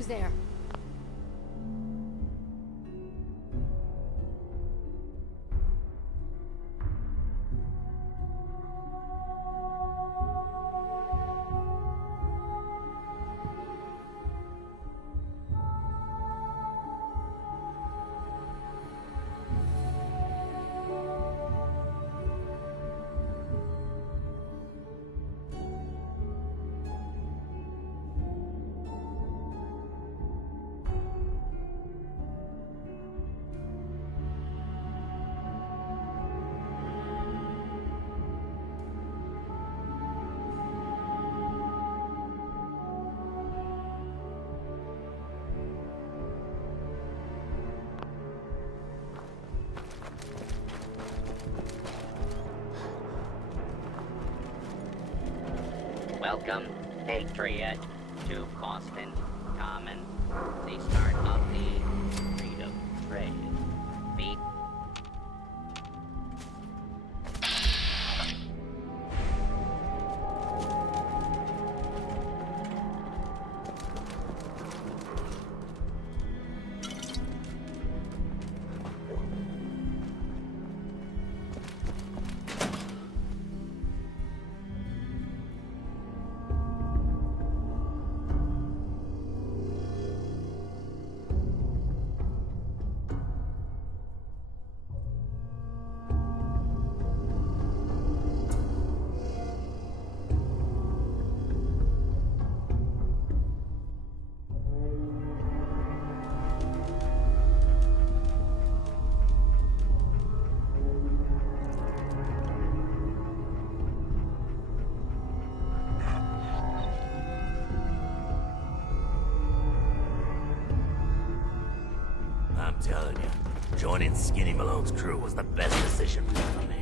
Who's there? Welcome, Patriot, to Boston Common, the start of the freedom trade. Meet. I'm telling you, joining Skinny Malone's crew was the best decision we ever made.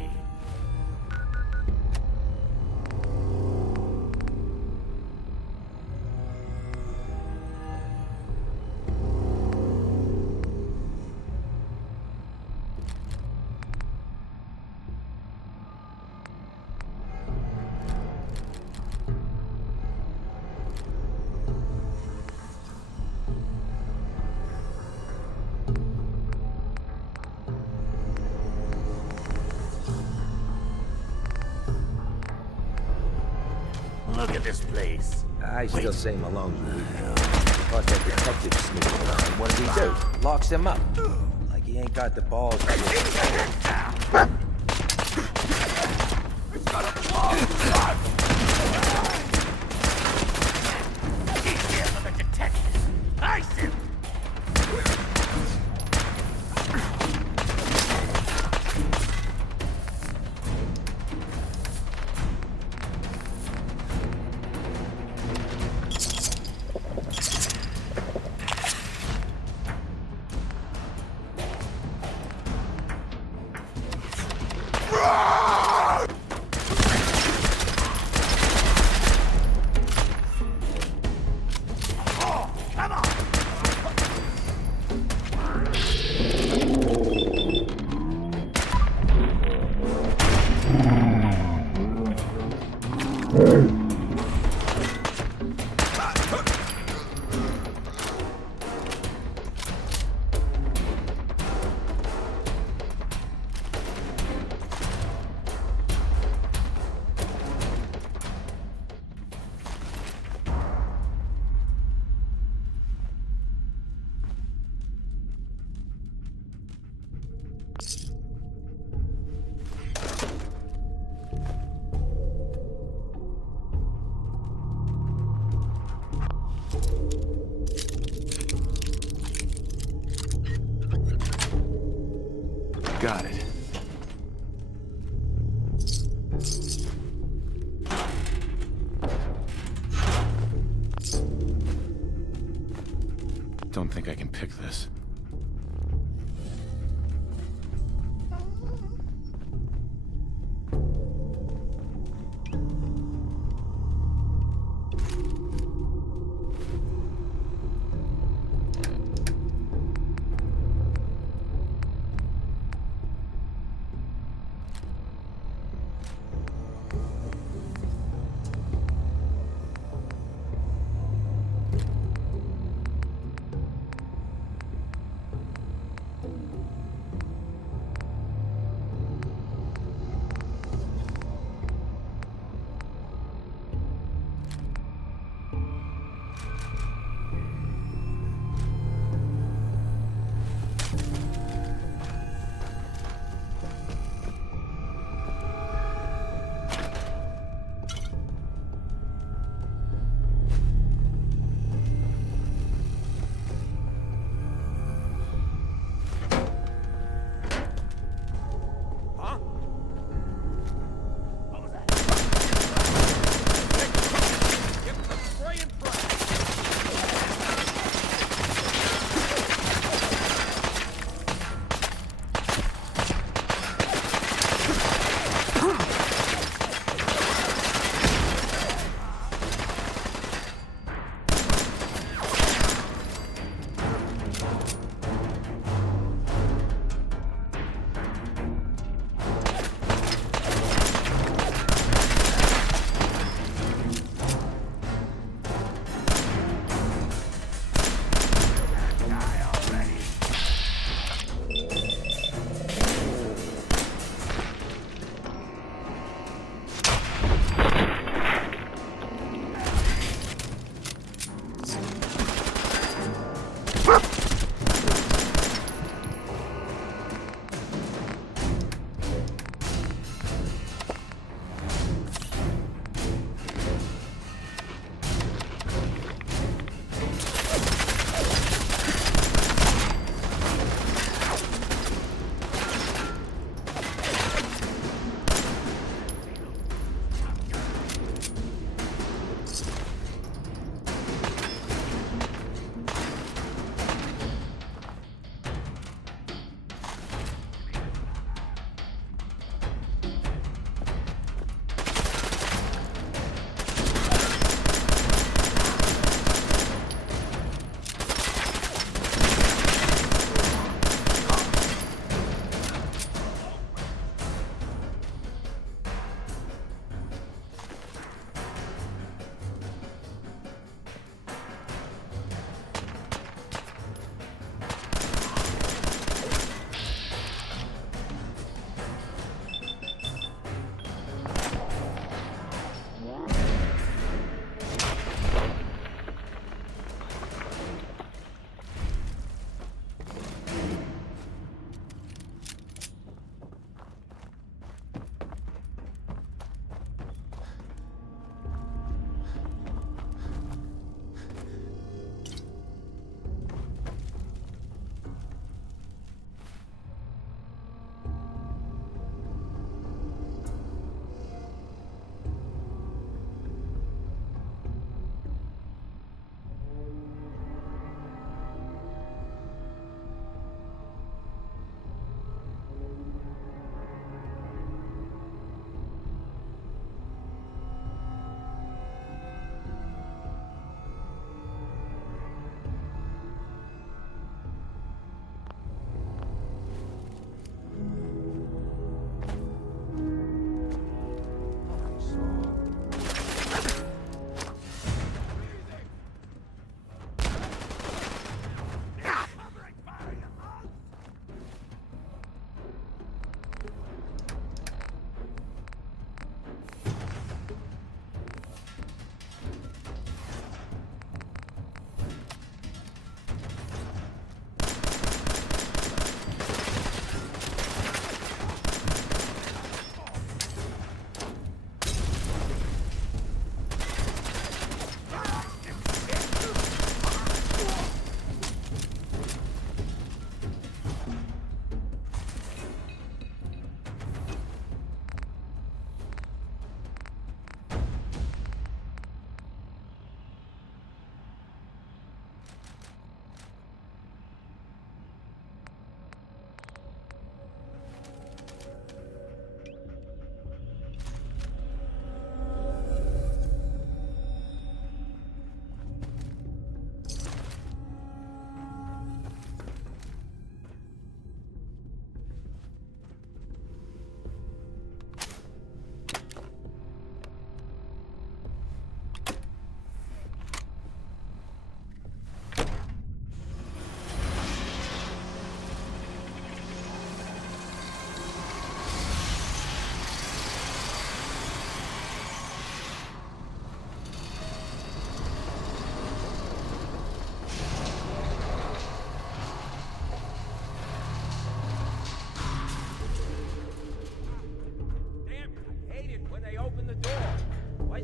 Look at this place. I still say Malone's weak. Thought that detective snooping around. What does he do? Locks him up. Like he ain't got the balls. Got it. Don't think I can pick this.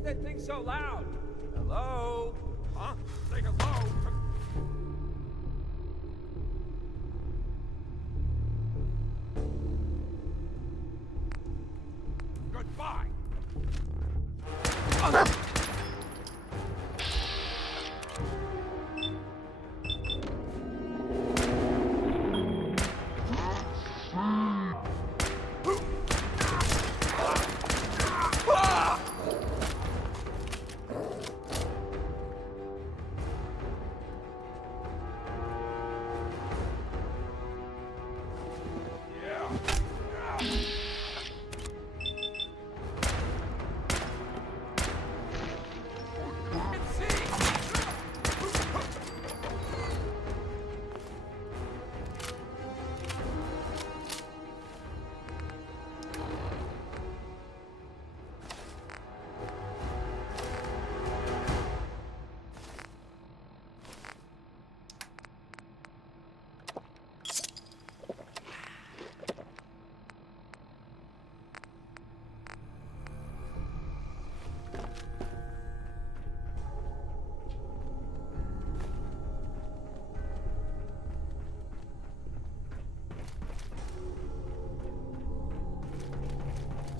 that thing so loud? Hello? Huh? Say hello. Goodbye.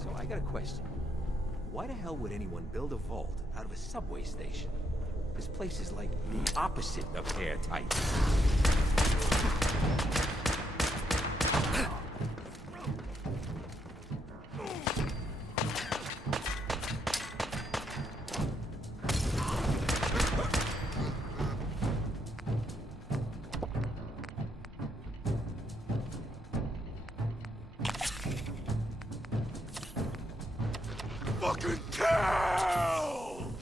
So I got a question. Why the hell would anyone build a vault out of a subway station? This place is like the opposite of airtight. Fucking tell!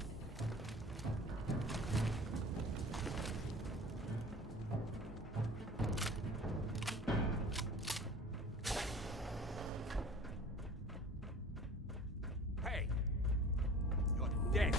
Hey! You're dead!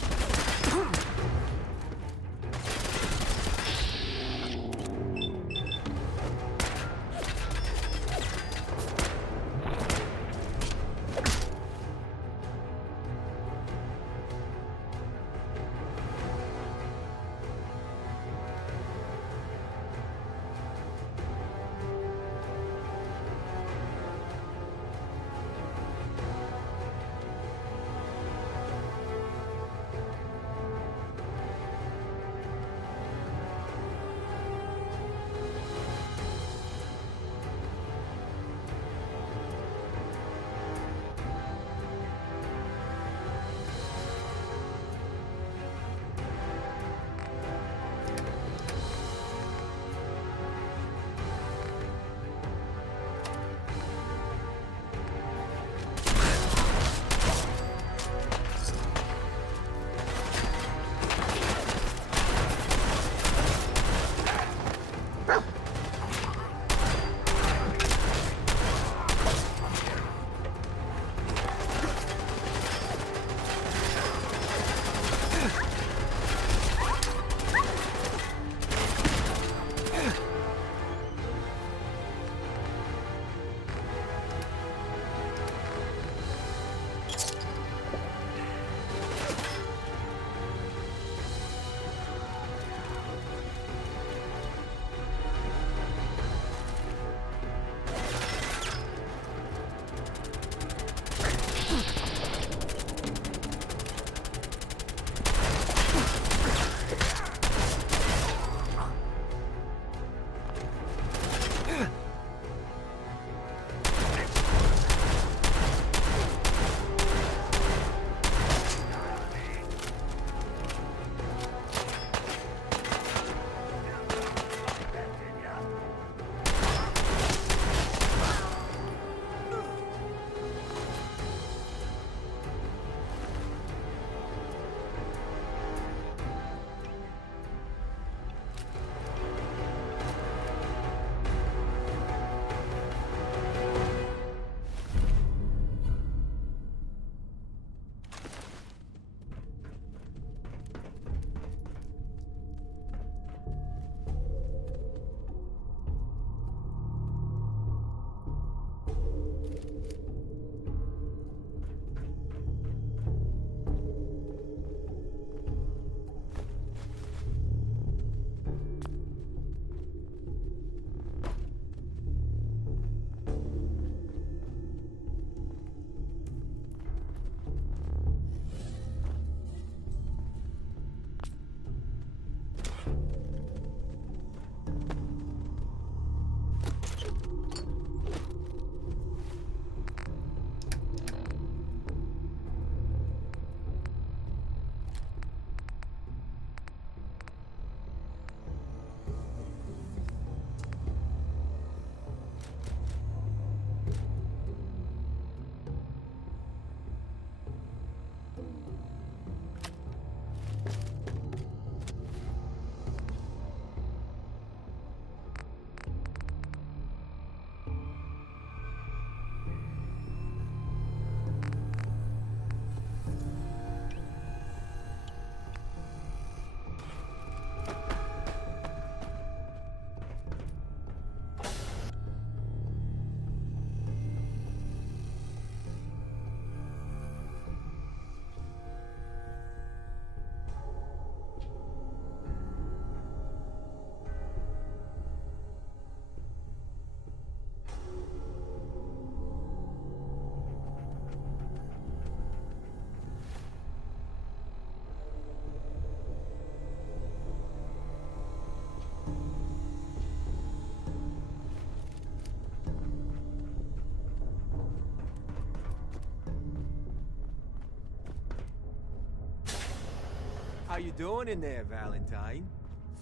How you doing in there, Valentine?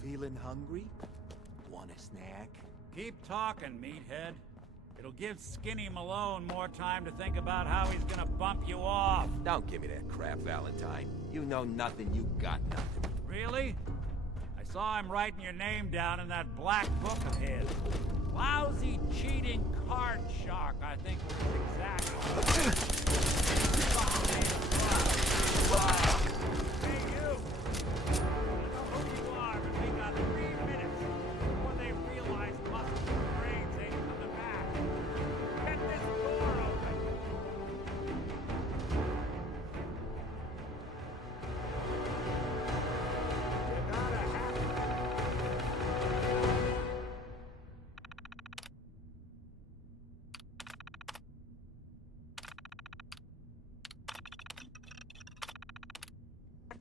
Feeling hungry? Want a snack? Keep talking, meathead. It'll give Skinny Malone more time to think about how he's gonna bump you off. Don't give me that crap, Valentine. You know nothing, you got nothing. Really? I saw him writing your name down in that black book of his. Lousy, cheating card shark, I think was exactly. Hey, you! I know who you are, but we got 3 minutes before they realize muscles and brains ain't coming back. Get this door open! You gotta have it.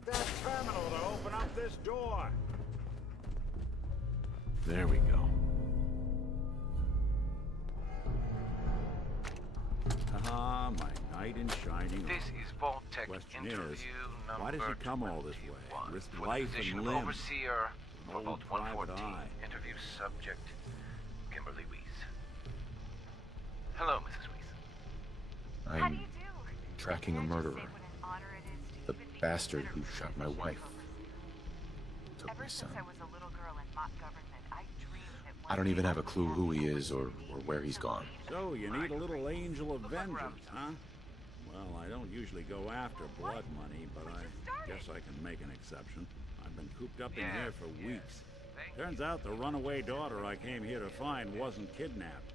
That terminal to open up this door. There we go. Ah, my knight in shining. This is Vault-Tec Question interview is, number why does he come all this way? 21 Risk for the life position and of limb. Overseer for Old Vault private 114. eye. Interview subject, Kimberly Weiss. Hello, Mrs. Weiss. I'm tracking a murderer. The bastard who shot my wife. Took my son. I don't even have a clue who he is or where he's gone. So, you need a little angel of vengeance, huh? Well, I don't usually go after blood money, but I guess I can make an exception. I've been cooped up in here for weeks. Turns out the runaway daughter I came here to find wasn't kidnapped.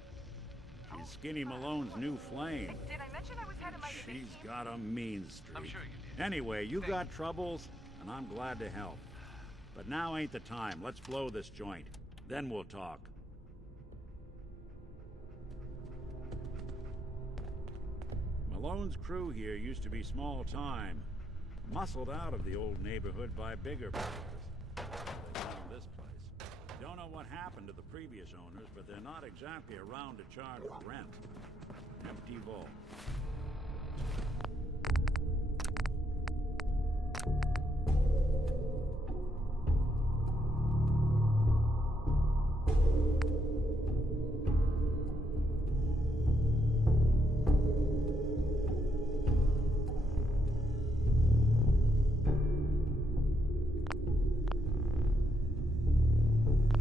She's Skinny Malone's new flame. Did I mention I was head of my She's got a mean streak. I'm sure you did. Anyway, you got troubles, and I'm glad to help. But now ain't the time. Let's blow this joint. Then we'll talk. Malone's crew here used to be small time. Muscled out of the old neighborhood by bigger players. They found this place. Don't know what happened to the previous owners, but they're not exactly around to charge rent. Empty vault.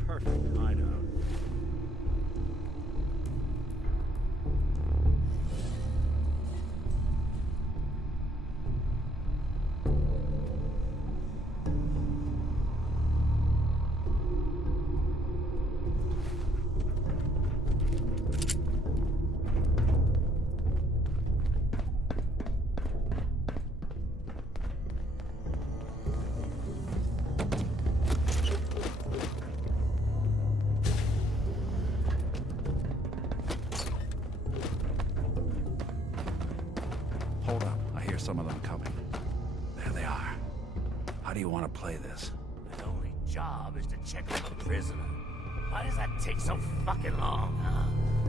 Perfect hideout. Hold up. I hear some of them coming. There they are. How do you want to play this? My only job is to check on the prisoner. Why does that take so fucking long, huh?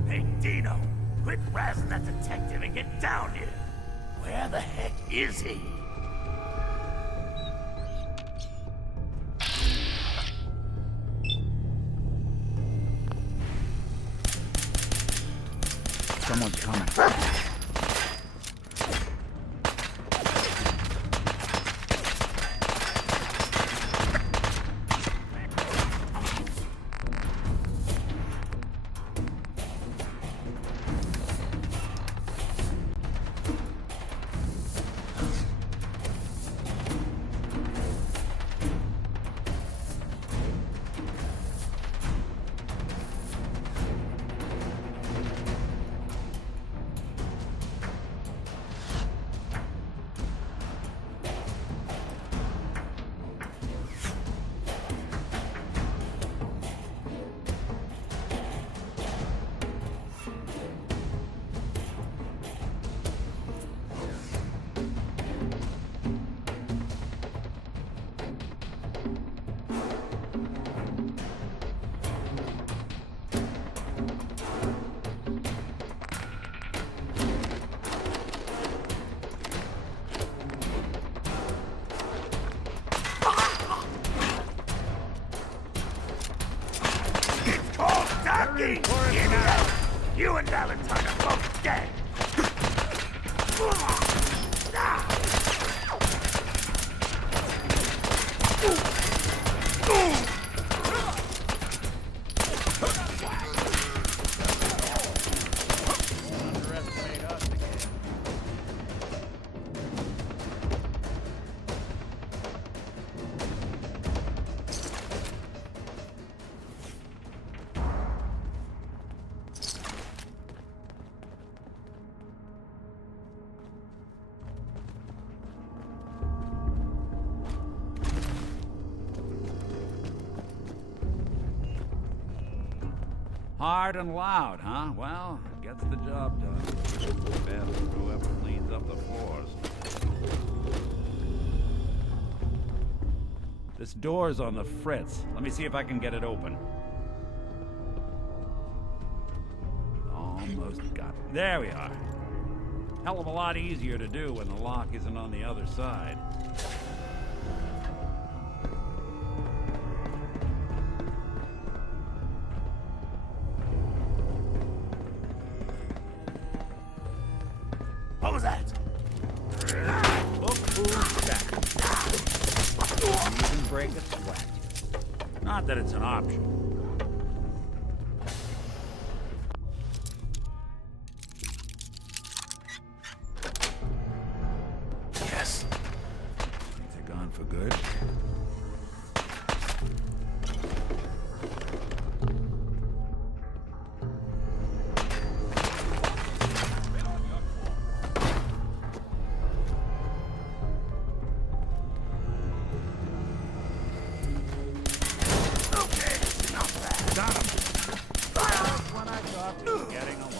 Hey, Dino, quit razzing that detective and get down here. Where the heck is he? Someone's coming. both dead! Underestimate us again. Hard and loud, huh? Well, gets the job done. Bad for whoever cleans up the floors. This door's on the fritz. Let me see if I can get it open. Almost got it. There we are. Hell of a lot easier to do when the lock isn't on the other side. What was that? Look who's back. Even break a sweat. Not that it's an option. Yes. Think they're gone for good? Got him. Just when I thought we were getting along.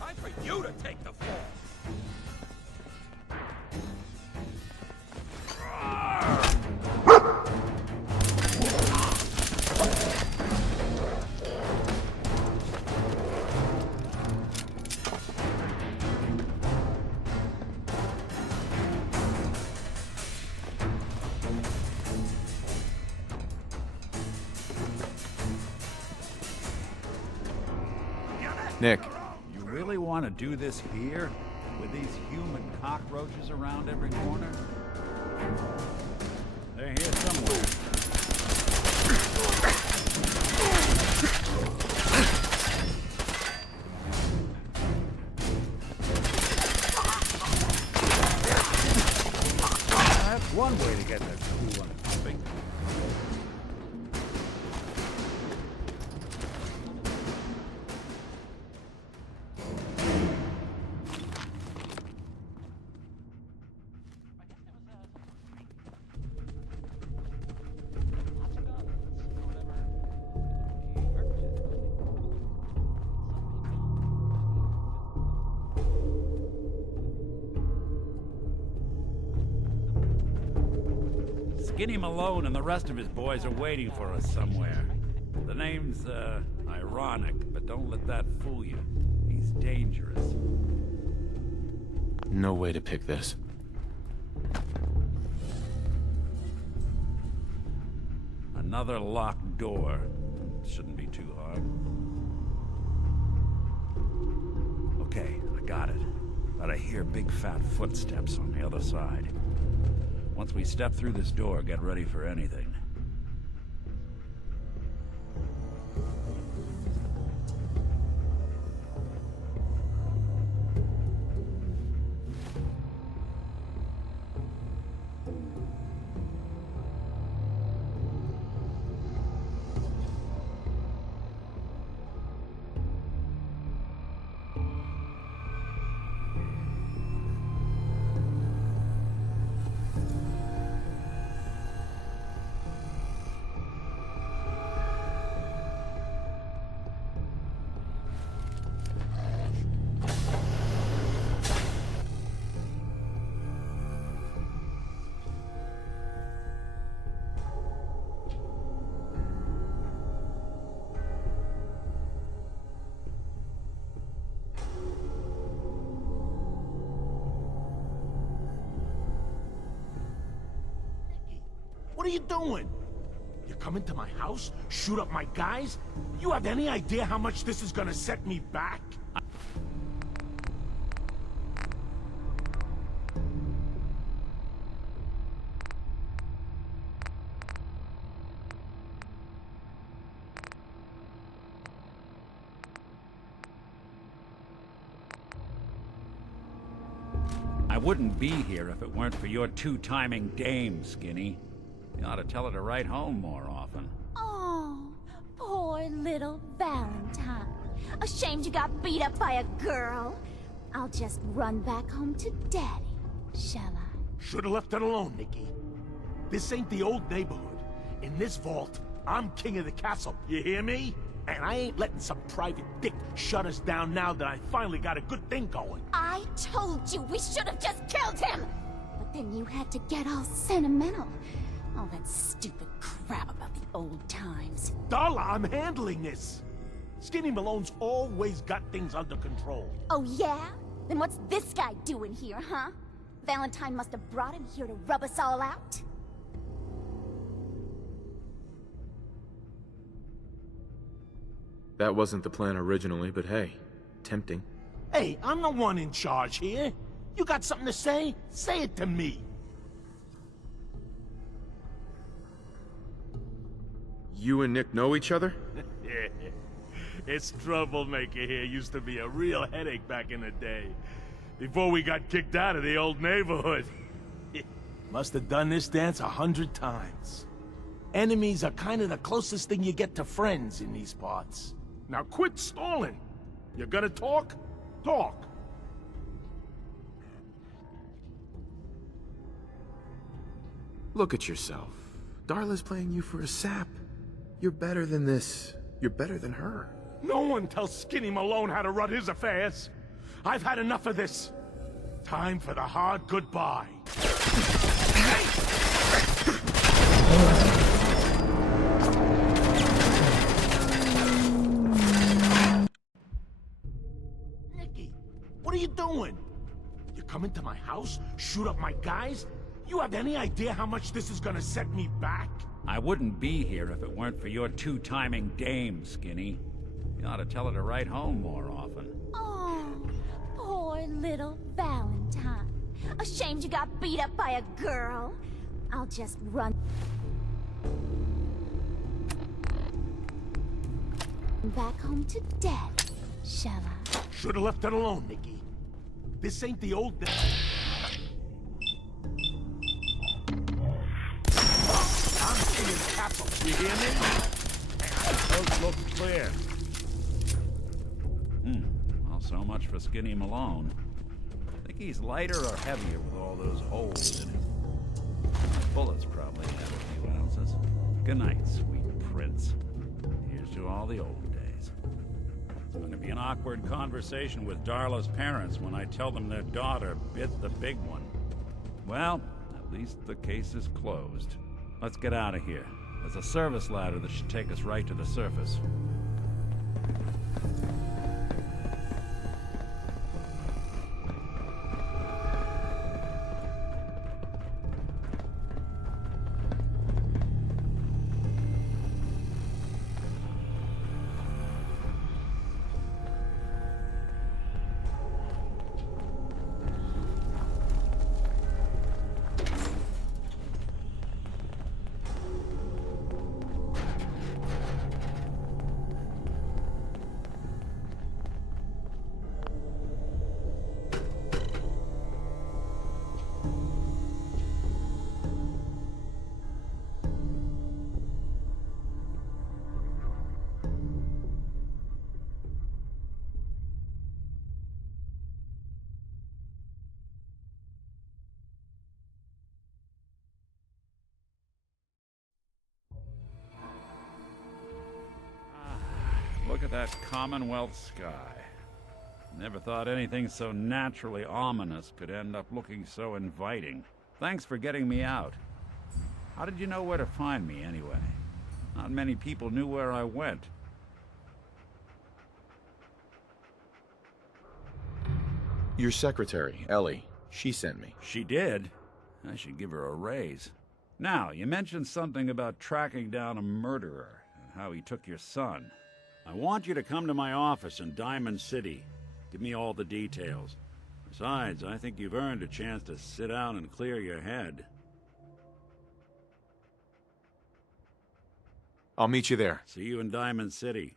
Time for you to take the fall. Nick, You really want to do this here? With these human cockroaches around every corner? They're here somewhere. That's one way to get the cool and pumping. Skinny Malone and the rest of his boys are waiting for us somewhere. The name's, ironic, but don't let that fool you. He's dangerous. No way to pick this. Another locked door. Shouldn't be too hard. Okay, I got it. But I hear big fat footsteps on the other side. Once we step through this door, get ready for anything. What are you doing? You come into my house, shoot up my guys? You have any idea how much this is gonna set me back? I wouldn't be here if it weren't for your two-timing dame, Skinny. You ought to tell her to write home more often. Oh, poor little Valentine. Ashamed you got beat up by a girl? I'll just run back home to Daddy, shall I? Should've left it alone, Nikki. This ain't the old neighborhood. In this vault, I'm king of the castle, you hear me? And I ain't letting some private dick shut us down now that I finally got a good thing going. I told you we should have just killed him! But then you had to get all sentimental. All that stupid crap about the old times. Darla, I'm handling this. Skinny Malone's always got things under control. Oh yeah? Then what's this guy doing here, huh? Valentine must have brought him here to rub us all out? That wasn't the plan originally, but hey, tempting. Hey, I'm the one in charge here. You got something to say? Say it to me. You and Nick know each other? This troublemaker here used to be a real headache back in the day. Before we got kicked out of the old neighborhood. Must have done this dance 100 times. Enemies are kind of the closest thing you get to friends in these parts. Now quit stalling. You gonna talk? Talk. Look at yourself. Darla's playing you for a sap. You're better than this. You're better than her. No one tells Skinny Malone how to run his affairs. I've had enough of this. Time for the hard goodbye. Nikki, what are you doing? You come into my house, shoot up my guys? You have any idea how much this is gonna set me back? I wouldn't be here if it weren't for your two-timing dame, Skinny. You ought to tell her to write home more often. Oh, poor little Valentine. Ashamed you got beat up by a girl? I'll just run back home to Daddy, shall I? Should've left it alone, Nikki. This ain't the old days. You hear me? Coast looks clear. Well, so much for Skinny Malone. Think he's lighter or heavier with all those holes in him? Bullets probably add a few ounces. Good night, sweet prince. Here's to all the old days. It's going to be an awkward conversation with Darla's parents when I tell them their daughter bit the big one. Well, at least the case is closed. Let's get out of here. There's a service ladder that should take us right to the surface. Look at that Commonwealth sky. Never thought anything so naturally ominous could end up looking so inviting. Thanks for getting me out. How did you know where to find me, anyway? Not many people knew where I went. Your secretary, Ellie, she sent me. She did? I should give her a raise. Now, you mentioned something about tracking down a murderer and how he took your son. I want you to come to my office in Diamond City. Give me all the details. Besides, I think you've earned a chance to sit down and clear your head. I'll meet you there. See you in Diamond City.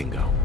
Bingo.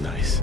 Nice.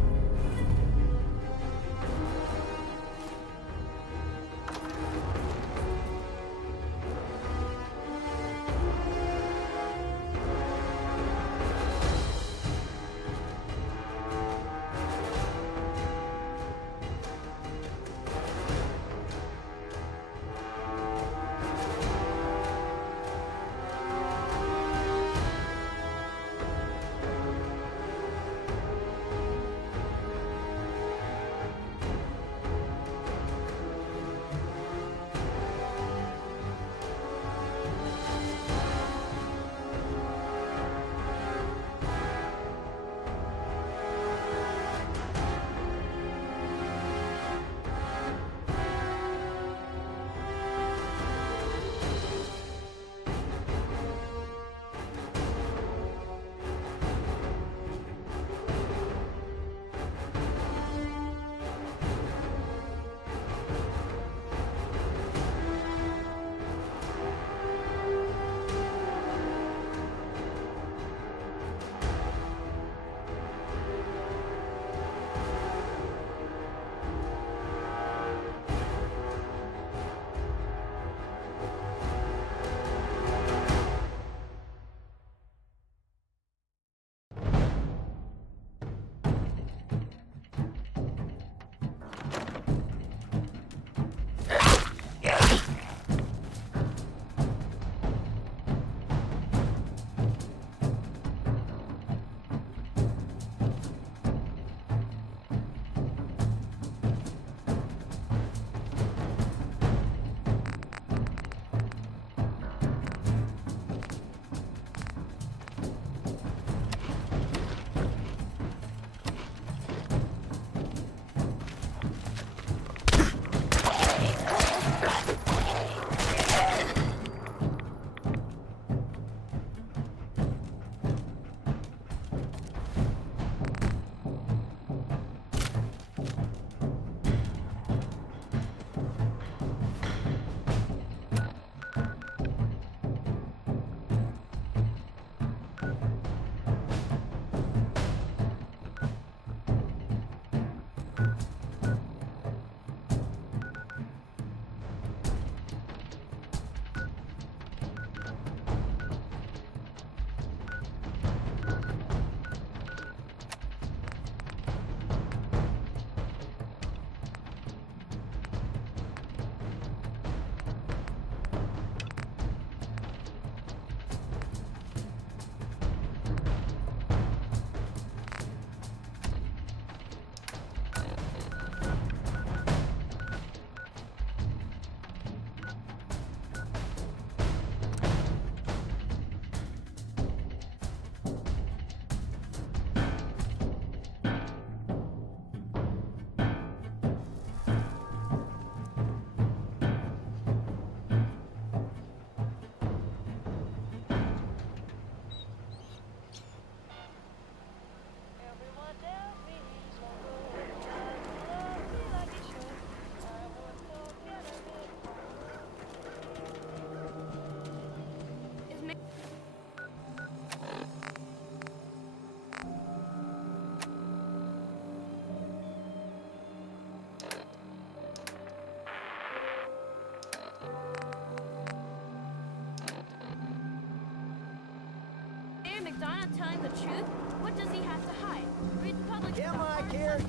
Mayor McDonough telling the truth? What does he have to hide? Read the public.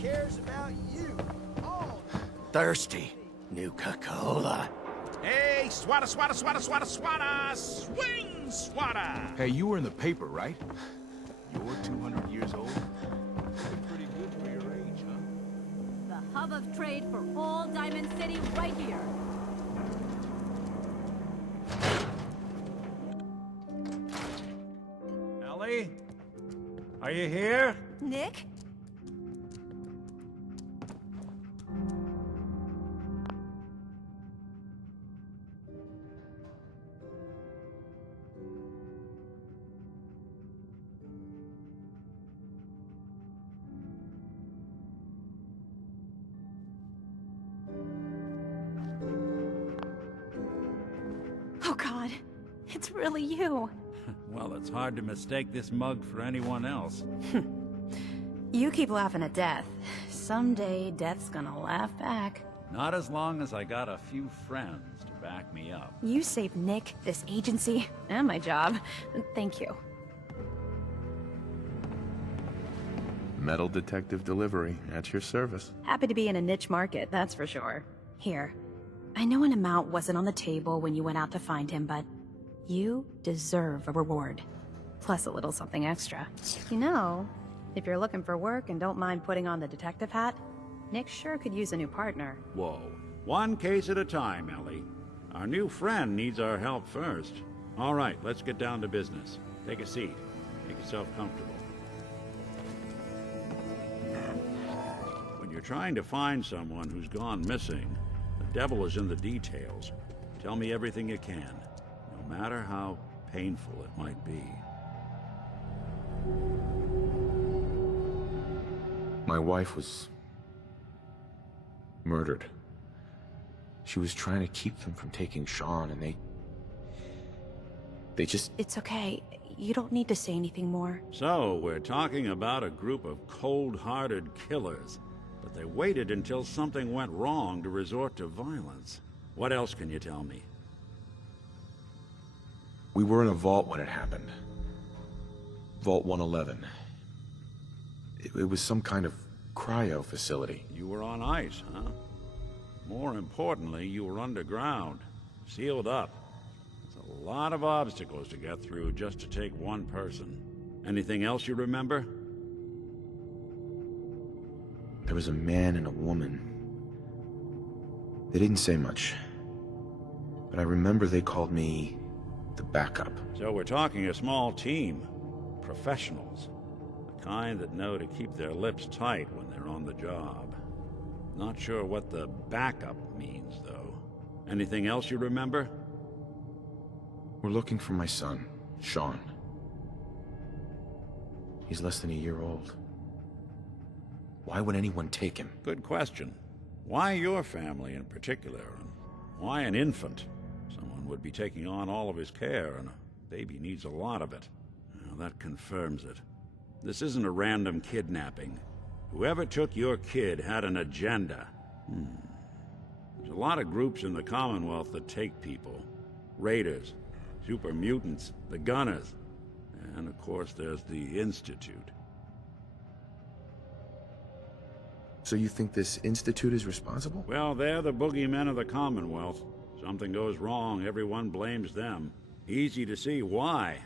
cares about you. Oh. Thirsty. Nuka-Cola. Hey, swatter, swatter, swatter, swatter, swatter! Swing, swatter! Hey, you were in the paper, right? You're 200 years old? Pretty good for your age, huh? The hub of trade for all Diamond City right here. Ellie? Are you here? Nick? Oh God, it's really you. Well, it's hard to mistake this mug for anyone else. You keep laughing at death. Someday, death's gonna laugh back. Not as long as I got a few friends to back me up. You saved Nick, this agency, and my job. Thank you. Metal detective delivery, at your service. Happy to be in a niche market, that's for sure. Here, I know an amount wasn't on the table when you went out to find him, but you deserve a reward. Plus a little something extra. You know, if you're looking for work and don't mind putting on the detective hat, Nick sure could use a new partner. Whoa. One case at a time, Ellie. Our new friend needs our help first. All right, let's get down to business. Take a seat. Make yourself comfortable. When you're trying to find someone who's gone missing, the devil is in the details. Tell me everything you can, no matter how painful it might be. My wife was murdered. She was trying to keep them from taking Sean, and they just... It's okay. You don't need to say anything more. So, we're talking about a group of cold-hearted killers, but they waited until something went wrong to resort to violence. What else can you tell me? We were in a vault when it happened. Vault 111. It was some kind of cryo facility. You were on ice, huh? More importantly, you were underground, sealed up. There's a lot of obstacles to get through just to take one person. Anything else you remember? There was a man and a woman. They didn't say much, but I remember they called me the backup. So we're talking a small team. Professionals. The kind that know to keep their lips tight when they're on the job. Not sure what the backup means, though. Anything else you remember? We're looking for my son, Sean. He's less than a year old. Why would anyone take him? Good question. Why your family in particular? And why an infant? Someone would be taking on all of his care, and a baby needs a lot of it. Well, that confirms it. This isn't a random kidnapping. Whoever took your kid had an agenda. There's a lot of groups in the Commonwealth that take people. Raiders, super mutants, the Gunners, and of course there's the Institute. So you think this Institute is responsible? Well, they're the boogeymen of the Commonwealth. Something goes wrong, everyone blames them. Easy to see why.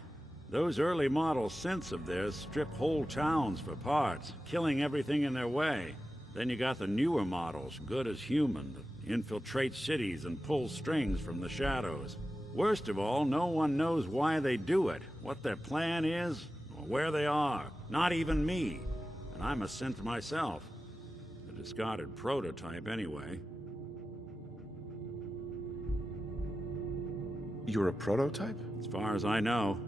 Those early model synths of theirs strip whole towns for parts, killing everything in their way. Then you got the newer models, good as human, that infiltrate cities and pull strings from the shadows. Worst of all, no one knows why they do it, what their plan is, or where they are. Not even me. And I'm a synth myself. A discarded prototype, anyway. You're a prototype? As far as I know.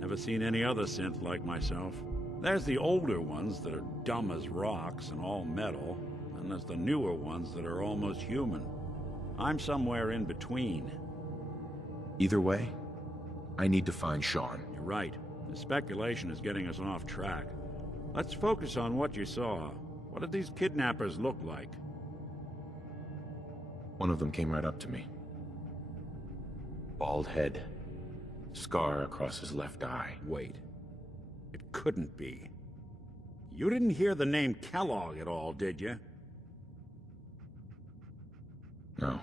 Never seen any other synth like myself. There's the older ones that are dumb as rocks and all metal, and there's the newer ones that are almost human. I'm somewhere in between. Either way, I need to find Sean. You're right. The speculation is getting us off track. Let's focus on what you saw. What did these kidnappers look like? One of them came right up to me. Bald head. Scar across his left eye. Wait. It couldn't be. You didn't hear the name Kellogg at all, did you? No.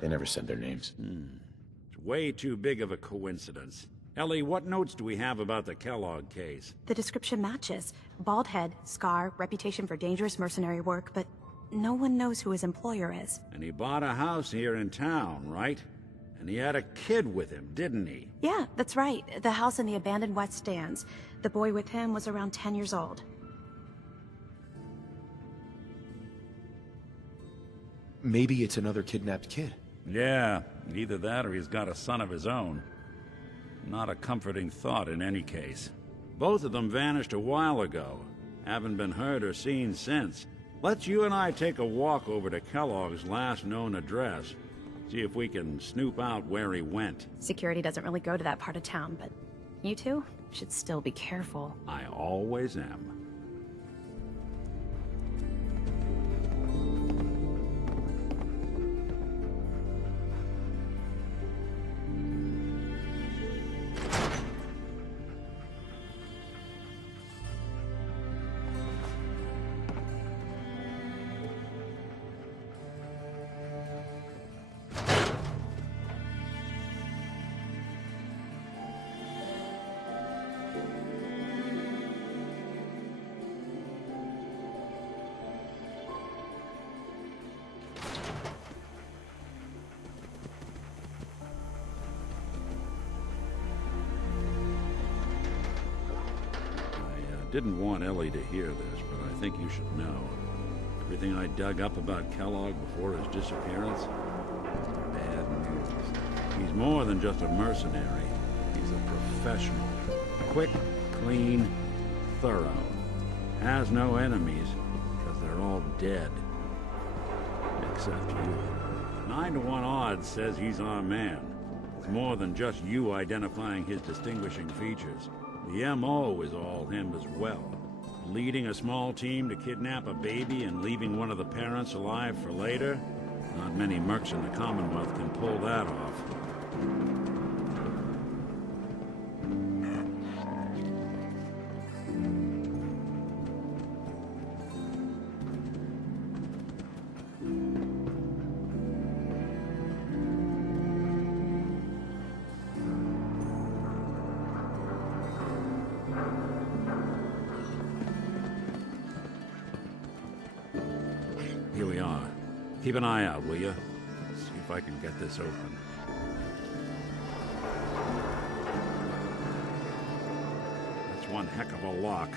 They never said their names. It's way too big of a coincidence. Ellie, what notes do we have about the Kellogg case? The description matches. Bald head, scar, reputation for dangerous mercenary work, but no one knows who his employer is. And he bought a house here in town, right? And he had a kid with him, didn't he? Yeah, that's right. The house in the abandoned West Stands. The boy with him was around 10 years old. Maybe it's another kidnapped kid. Yeah, either that or he's got a son of his own. Not a comforting thought in any case. Both of them vanished a while ago. Haven't been heard or seen since. Let's you and I take a walk over to Kellogg's last known address. See if we can snoop out where he went. Security doesn't really go to that part of town, but you two should still be careful. I always am. Didn't want Ellie to hear this, but I think you should know. Everything I dug up about Kellogg before his disappearance, bad news. He's more than just a mercenary. He's a professional. Quick, clean, thorough. Has no enemies, because they're all dead. Except you. 9 to 1 odds says he's our man. It's more than just you identifying his distinguishing features. The M.O. is all him as well. Leading a small team to kidnap a baby and leaving one of the parents alive for later? Not many mercs in the Commonwealth can pull that off. Here we are. Keep an eye out, will you? See if I can get this open. That's one heck of a lock.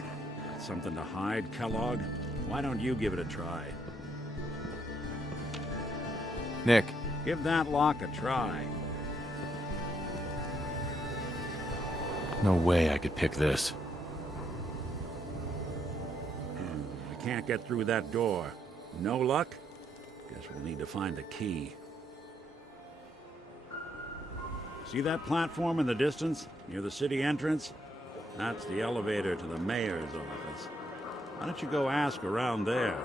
Something to hide, Kellogg? Why don't you give it a try? Nick. Give that lock a try. No way I could pick this. I can't get through that door. No luck? Guess we'll need to find the key. See that platform in the distance, near the city entrance? That's the elevator to the mayor's office. Why don't you go ask around there?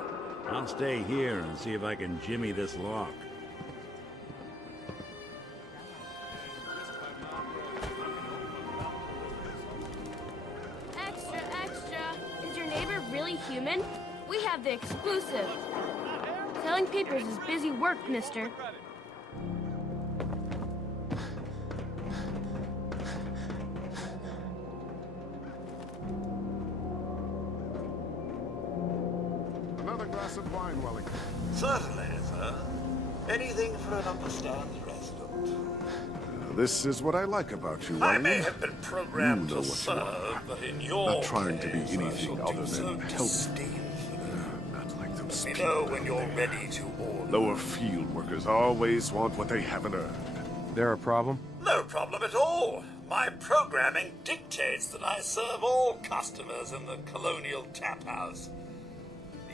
I'll stay here and see if I can jimmy this lock. Extra, extra! Is your neighbor really human? We have the exclusive. Selling papers is busy work, mister. Another glass of wine, Wellington. Certainly, sir. Anything for an upper-standard resident. This is what I like about you, I Wellington. may have been programmed You know to what you are. serve, but in your Not trying to be case, anything I shall other do so than helpful. disdainfully. Not like those Let me people. know when you're ready to order. Lower field workers always want what they haven't earned. There a problem? No problem at all. My programming dictates that I serve all customers in the Colonial Tap House,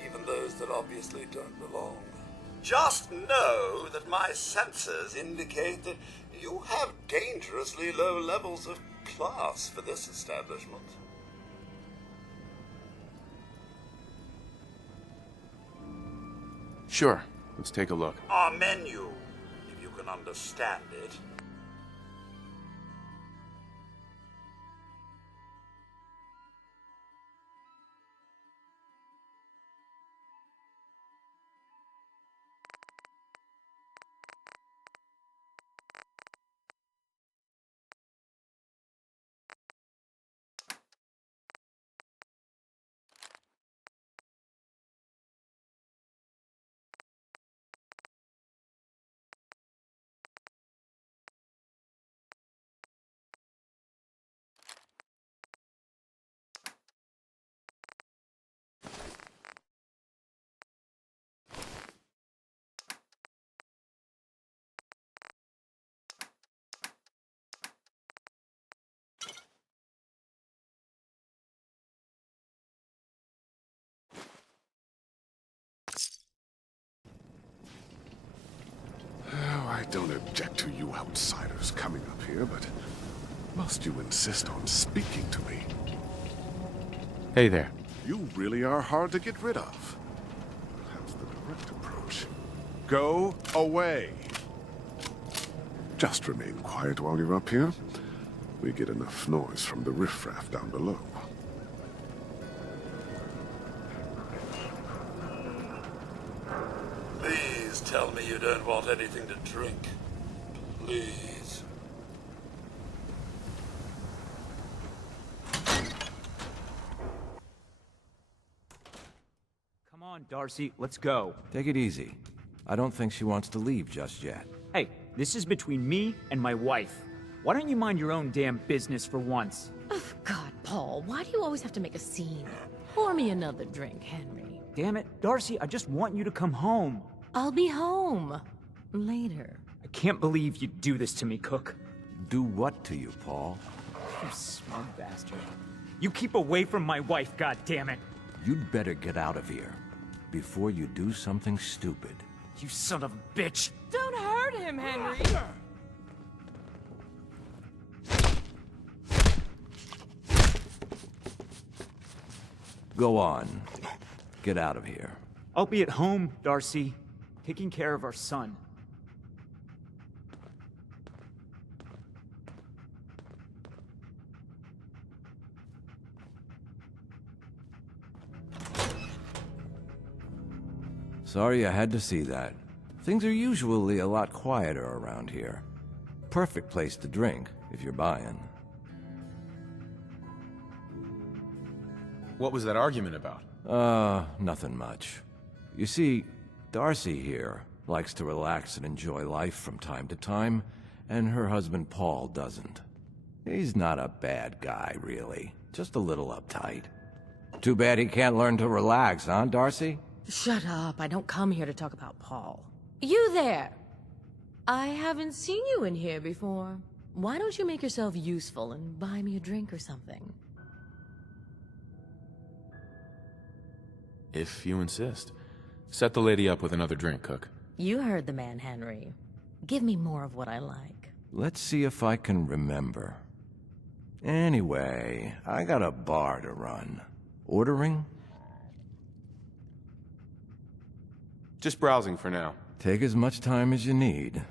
even those that obviously don't belong. Just know that my sensors indicate that you have dangerously low levels of class for this establishment. Sure, let's take a look. Our menu, if you can understand it. don't object to you outsiders coming up here, but must you insist on speaking to me? Hey there. You really are hard to get rid of. Perhaps the direct approach. Go away. Just remain quiet while you're up here. We get enough noise from the riffraff down below. Please tell me you don't want anything to drink. Please. Come on, Darcy, let's go. Take it easy. I don't think she wants to leave just yet. Hey, this is between me and my wife. Why don't you mind your own damn business for once? Oh, God, Paul, why do you always have to make a scene? Pour me another drink, Henry. Damn it, Darcy, I just want you to come home. I'll be home. Later. I can't believe you'd do this to me, Cook. Do what to you, Paul? You smug bastard. You keep away from my wife, goddammit. You'd better get out of here before you do something stupid. You son of a bitch. Don't hurt him, Henry. Go on. Get out of here. I'll be at home, Darcy, taking care of our son. Sorry I had to see that. Things are usually a lot quieter around here. Perfect place to drink, if you're buying. What was that argument about? Nothing much. You see, Darcy here likes to relax and enjoy life from time to time, and her husband Paul doesn't. He's not a bad guy, really. Just a little uptight. Too bad he can't learn to relax, huh, Darcy? Shut up. I don't come here to talk about Paul. You there! I haven't seen you in here before. Why don't you make yourself useful and buy me a drink or something? If you insist. Set the lady up with another drink, Cook. You heard the man, Henry. Give me more of what I like. Let's see if I can remember. Anyway, I got a bar to run. Ordering? Just browsing for now. Take as much time as you need.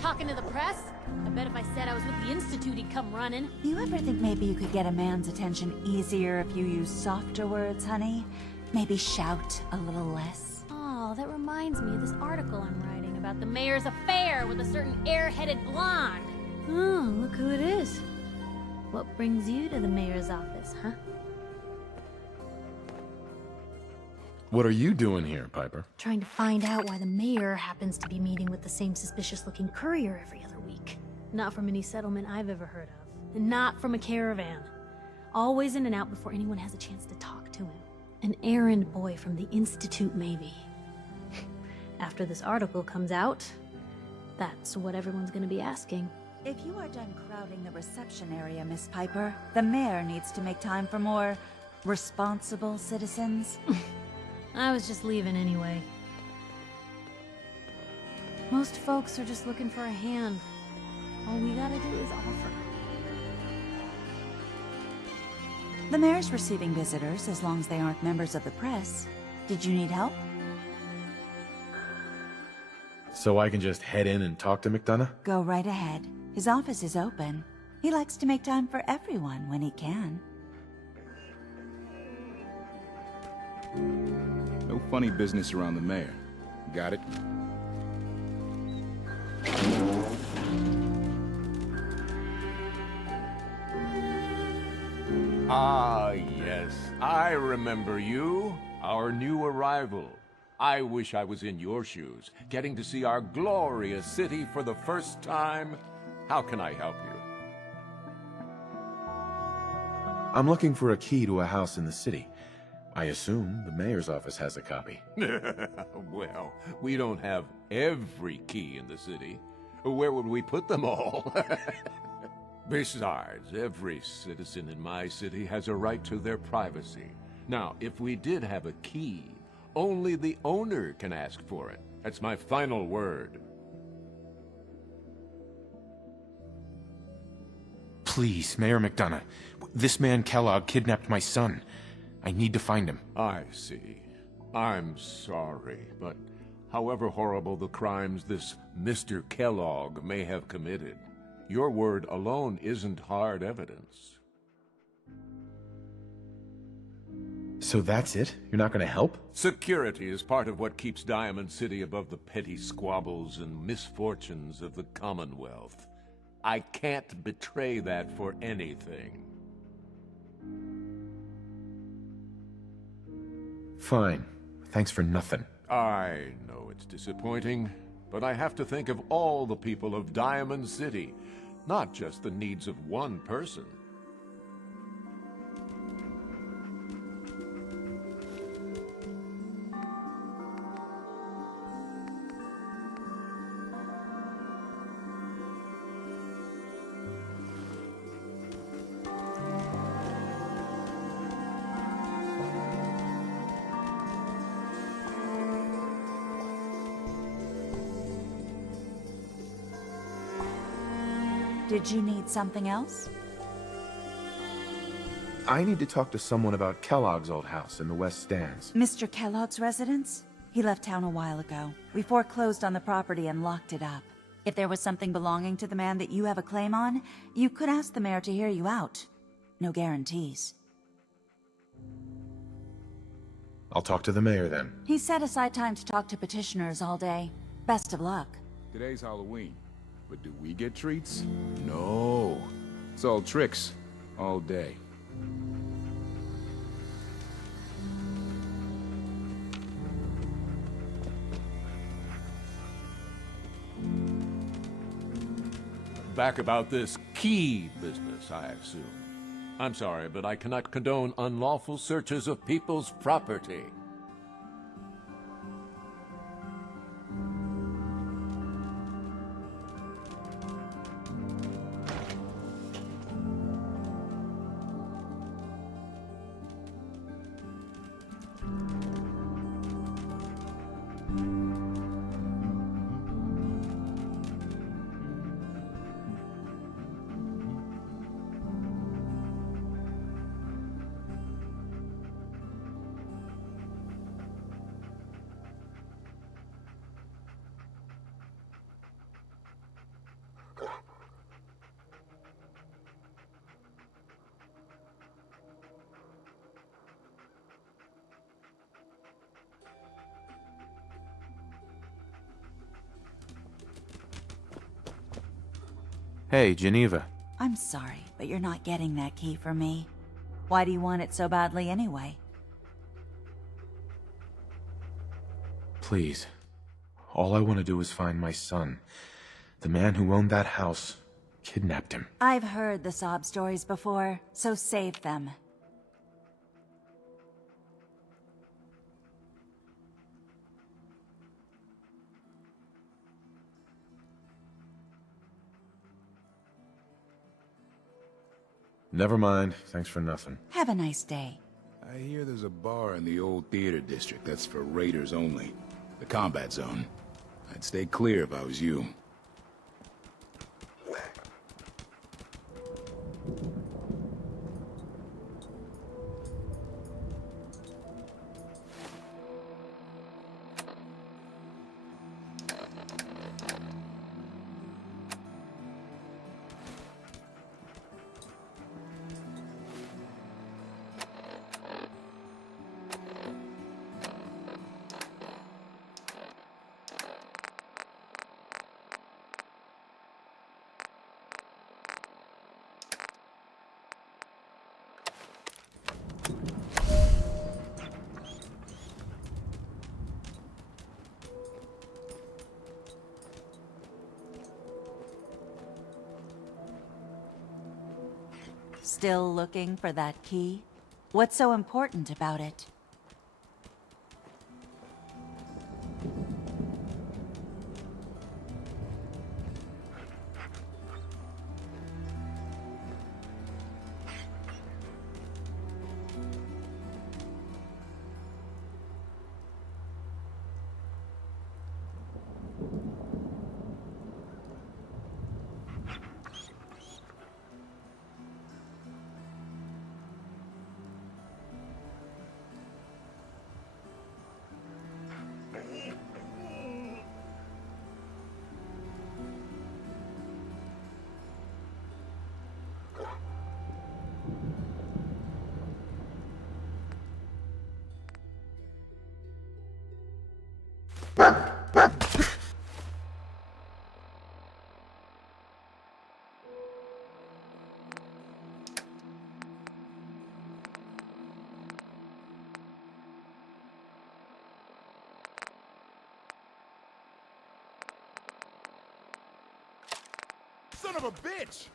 Talking to the press? I bet if I said I was with the Institute, he'd come running. You ever think maybe you could get a man's attention easier if you use softer words, honey? Maybe shout a little less? Oh, that reminds me of this article I'm writing about the mayor's affair with a certain air-headed blonde. Oh, look who it is. What brings you to the mayor's office, huh? What are you doing here, Piper? Trying to find out why the mayor happens to be meeting with the same suspicious-looking courier every other week. Not from any settlement I've ever heard of. And not from a caravan. Always in and out before anyone has a chance to talk to him. An errand boy from the Institute, maybe. After this article comes out, that's what everyone's gonna be asking. If you are done crowding the reception area, Miss Piper, the mayor needs to make time for more responsible citizens. I was just leaving anyway. Most folks are just looking for a hand. All we gotta do is offer. The mayor's receiving visitors as long as they aren't members of the press. Did you need help? So I can just head in and talk to McDonough? Go right ahead. His office is open. He likes to make time for everyone when he can. No funny business around the mayor. Got it? Ah, yes. I remember you. Our new arrival. I wish I was in your shoes, getting to see our glorious city for the first time. How can I help you? I'm looking for a key to a house in the city. I assume the mayor's office has a copy. Well, we don't have every key in the city. Where would we put them all? Besides, every citizen in my city has a right to their privacy. Now, if we did have a key, only the owner can ask for it. That's my final word. Please, Mayor McDonough. This man Kellogg kidnapped my son. I need to find him. I see. I'm sorry, but however horrible the crimes this Mr. Kellogg may have committed, your word alone isn't hard evidence. So that's it? You're not gonna help? Security is part of what keeps Diamond City above the petty squabbles and misfortunes of the Commonwealth. I can't betray that for anything. Fine. Thanks for nothing. I know it's disappointing, but I have to think of all the people of Diamond City, not just the needs of one person. Did you need something else? I need to talk to someone about Kellogg's old house in the West Stands. Mr. Kellogg's residence? He left town a while ago. We foreclosed on the property and locked it up. If there was something belonging to the man that you have a claim on, you could ask the mayor to hear you out. No guarantees. I'll talk to the mayor then. He set aside time to talk to petitioners all day. Best of luck. Today's Halloween. But do we get treats? No. It's all tricks. All day. Back about this key business, I assume. I'm sorry, but I cannot condone unlawful searches of people's property. Hey, Geneva. I'm sorry, but you're not getting that key from me. Why do you want it so badly anyway? Please. All I want to do is find my son. The man who owned that house kidnapped him. I've heard the sob stories before, so save them. Never mind. Thanks for nothing. Have a nice day. I hear there's a bar in the old theater district that's for raiders only. The combat zone. I'd stay clear if I was you. Still looking for that key? What's so important about it? Son of a bitch!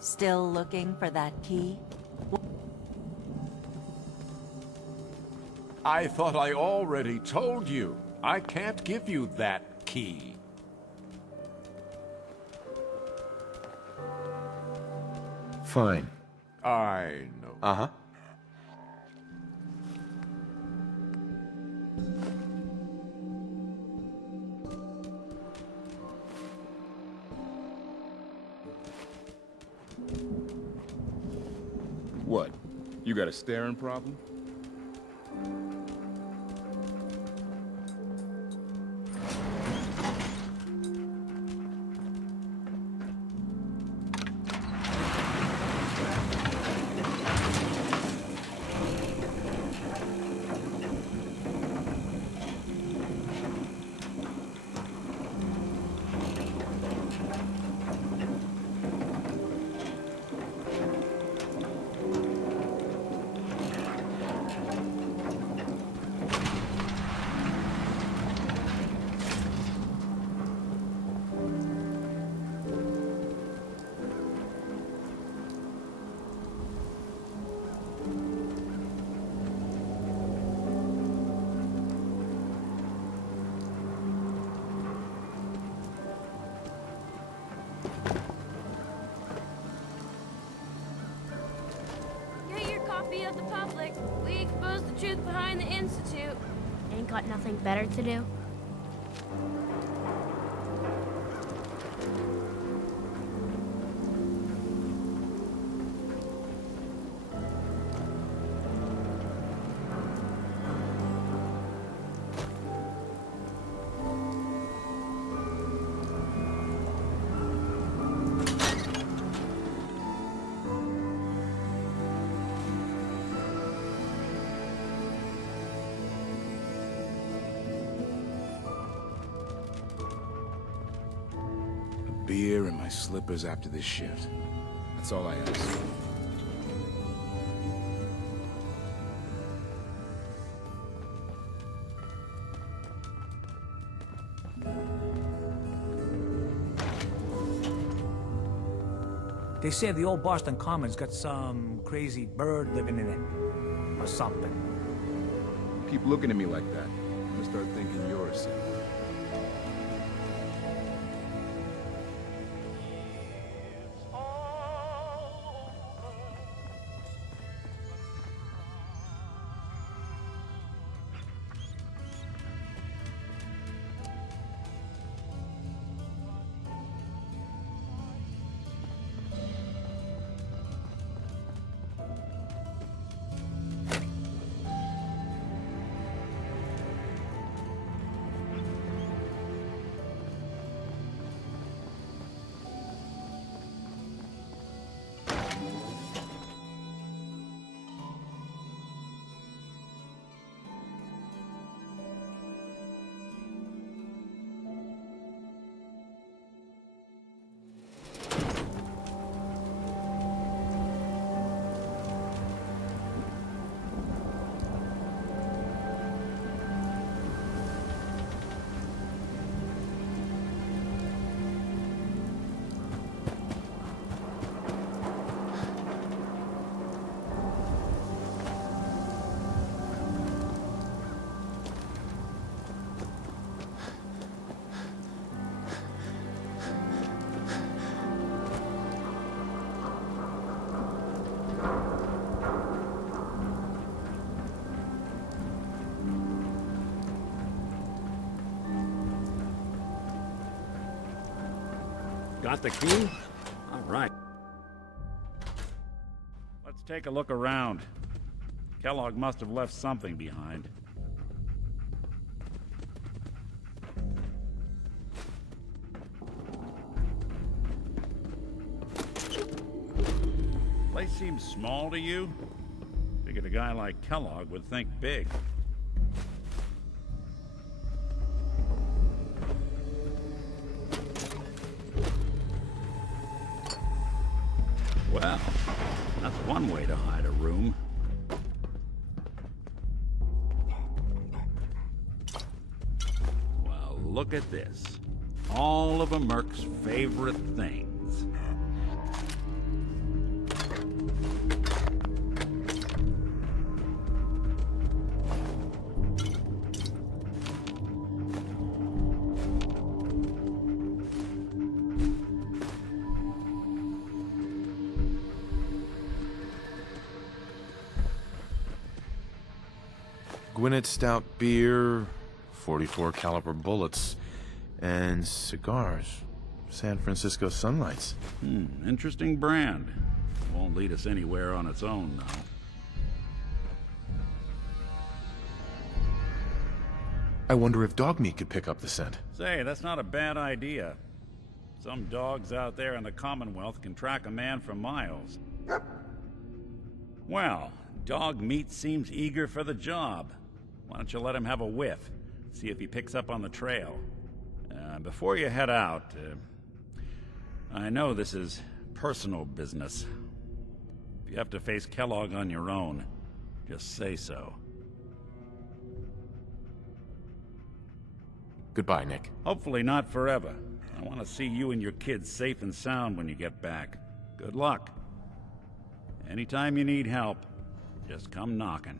Still looking for that key? I thought I already told you. I can't give you that key. Fine. I know. Uh-huh. What? You got a staring problem? Of the public. We expose the truth behind the Institute. Ain't got nothing better to do. Beer and my slippers after this shift. That's all I ask. They say the old Boston Common's got some crazy bird living in it. Or something. Keep looking at me like that. I'm gonna start thinking you're a simp. Got the key? All right. Let's take a look around. Kellogg must have left something behind. Place seems small to you? Figured a guy like Kellogg would think big. Well, that's one way to hide a room. Well, look at this. All of a Merc's favorite things. Gwinnett Stout beer, 44 caliber bullets, and cigars. San Francisco Sunlights. Interesting brand. Won't lead us anywhere on its own, though. I wonder if dog meat could pick up the scent. Say, that's not a bad idea. Some dogs out there in the Commonwealth can track a man for miles. Well, dog meat seems eager for the job. Why don't you let him have a whiff? See if he picks up on the trail. Before you head out, I know this is personal business. If you have to face Kellogg on your own, just say so. Goodbye, Nick. Hopefully not forever. I want to see you and your kids safe and sound when you get back. Good luck. Anytime you need help, just come knocking.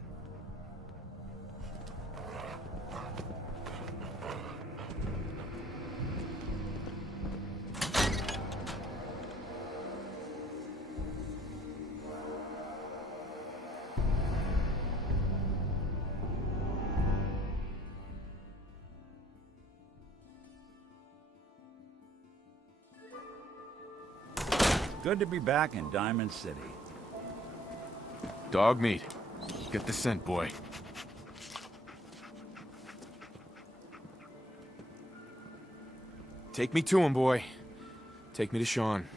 Good to be back in Diamond City. Dog meat. Get the scent, boy. Take me to him, boy. Take me to Sean.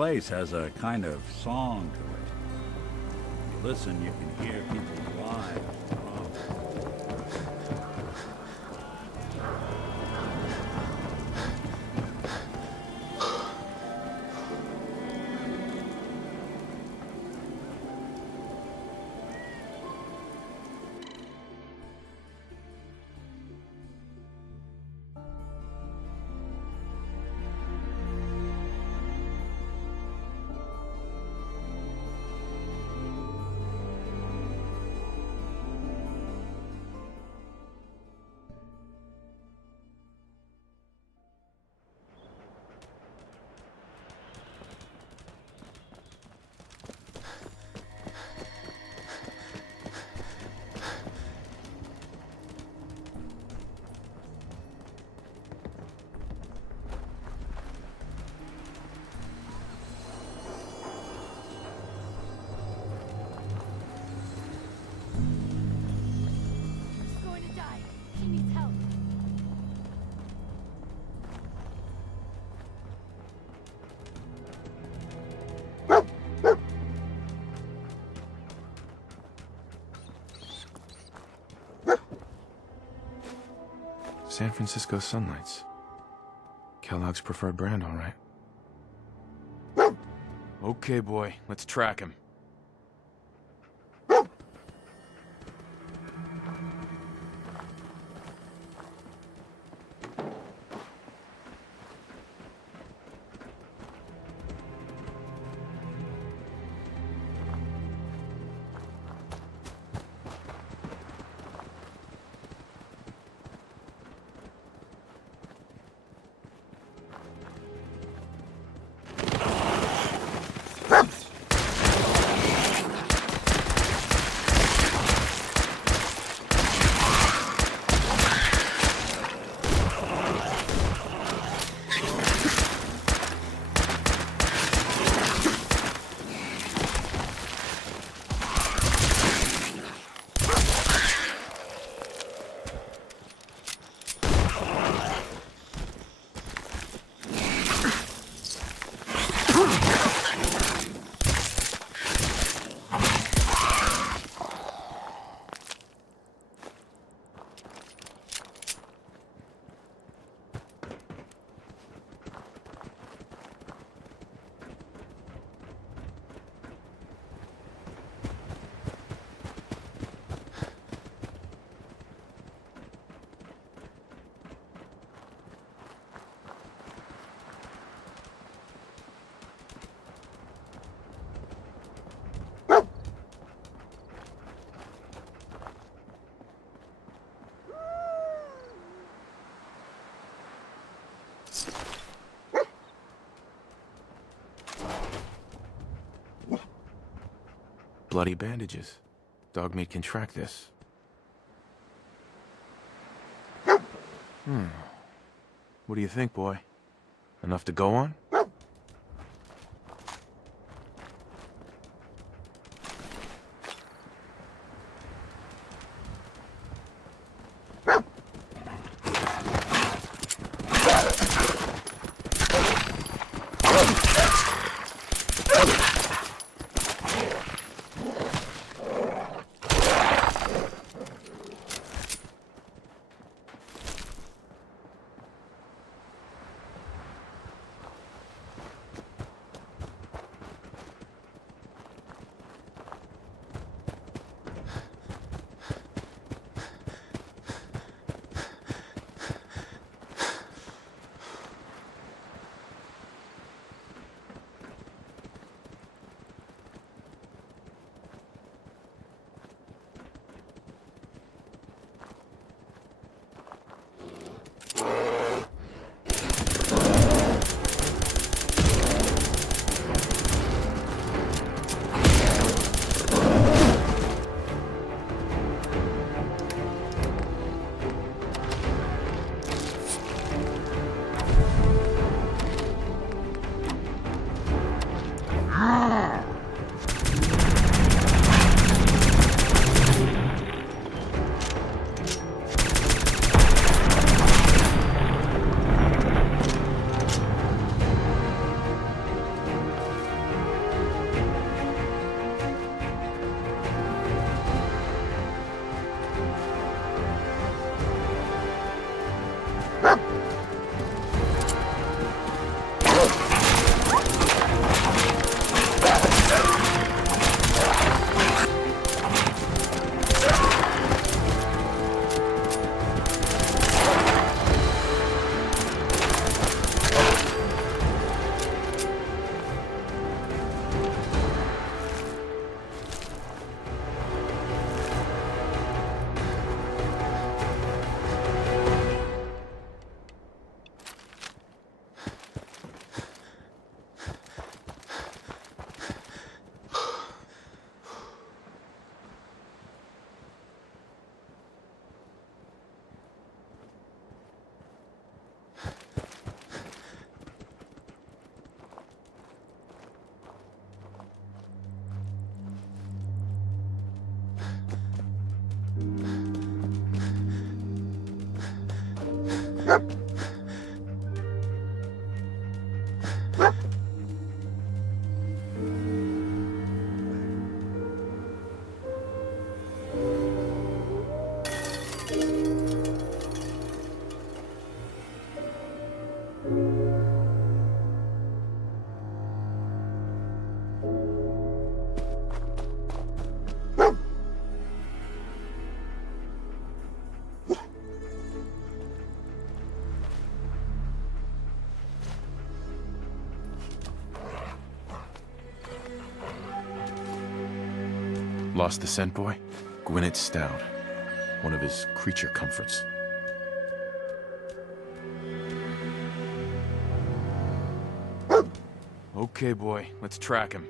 place has a kind of song to it. If you listen, you can hear people's lives throb. San Francisco Sunlights. Kellogg's preferred brand, all right. Okay, boy, let's track him. Bloody bandages. Dogmeat can track this. What do you think, boy? Enough to go on? Lost the scent, boy? Gwyneth Stout. One of his creature comforts. Okay, boy. Let's track him.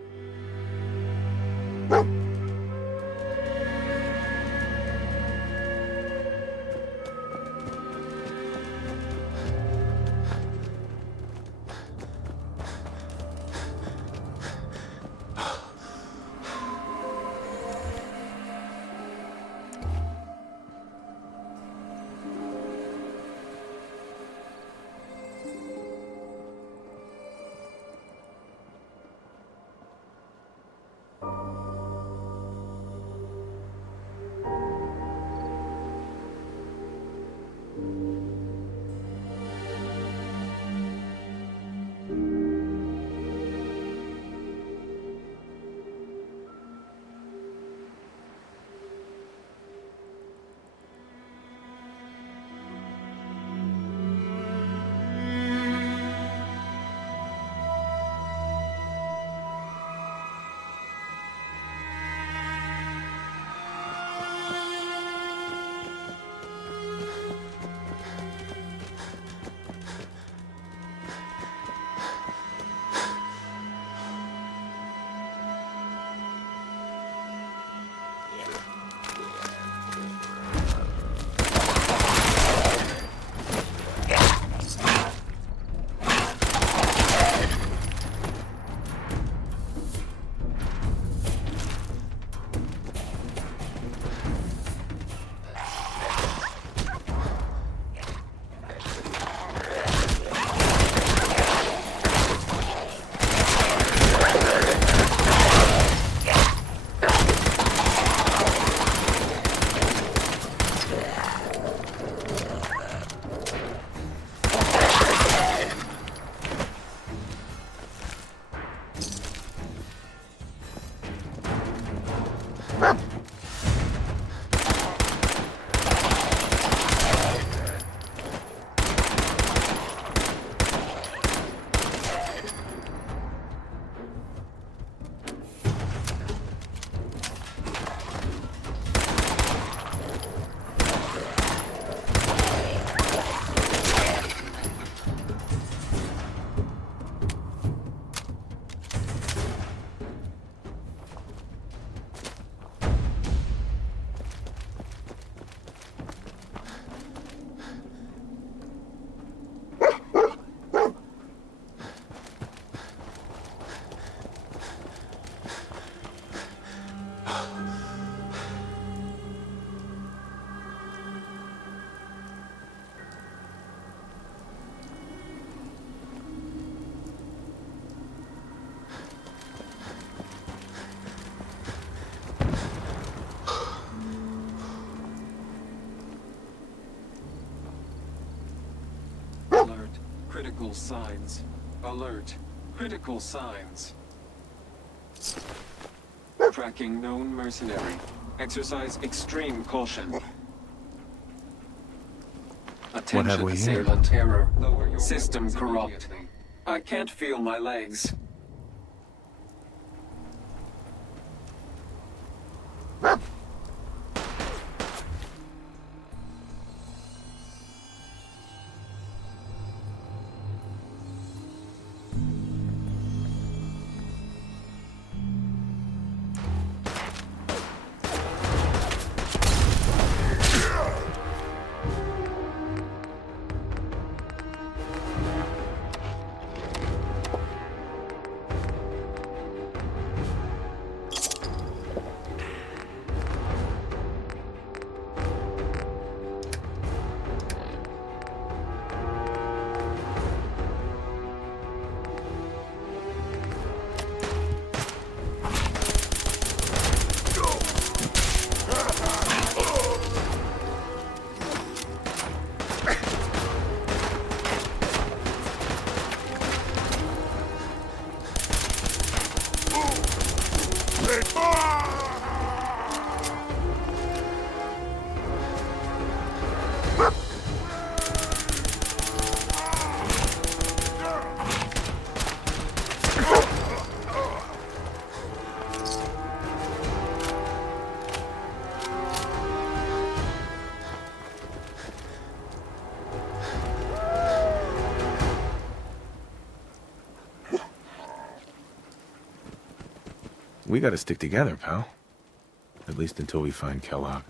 Critical signs. Alert. Critical signs. Tracking known mercenary. Exercise extreme caution. What have Attention we here? assailant error. System corrupt. I can't feel my legs. We gotta stick together, pal. At least until we find Kellogg.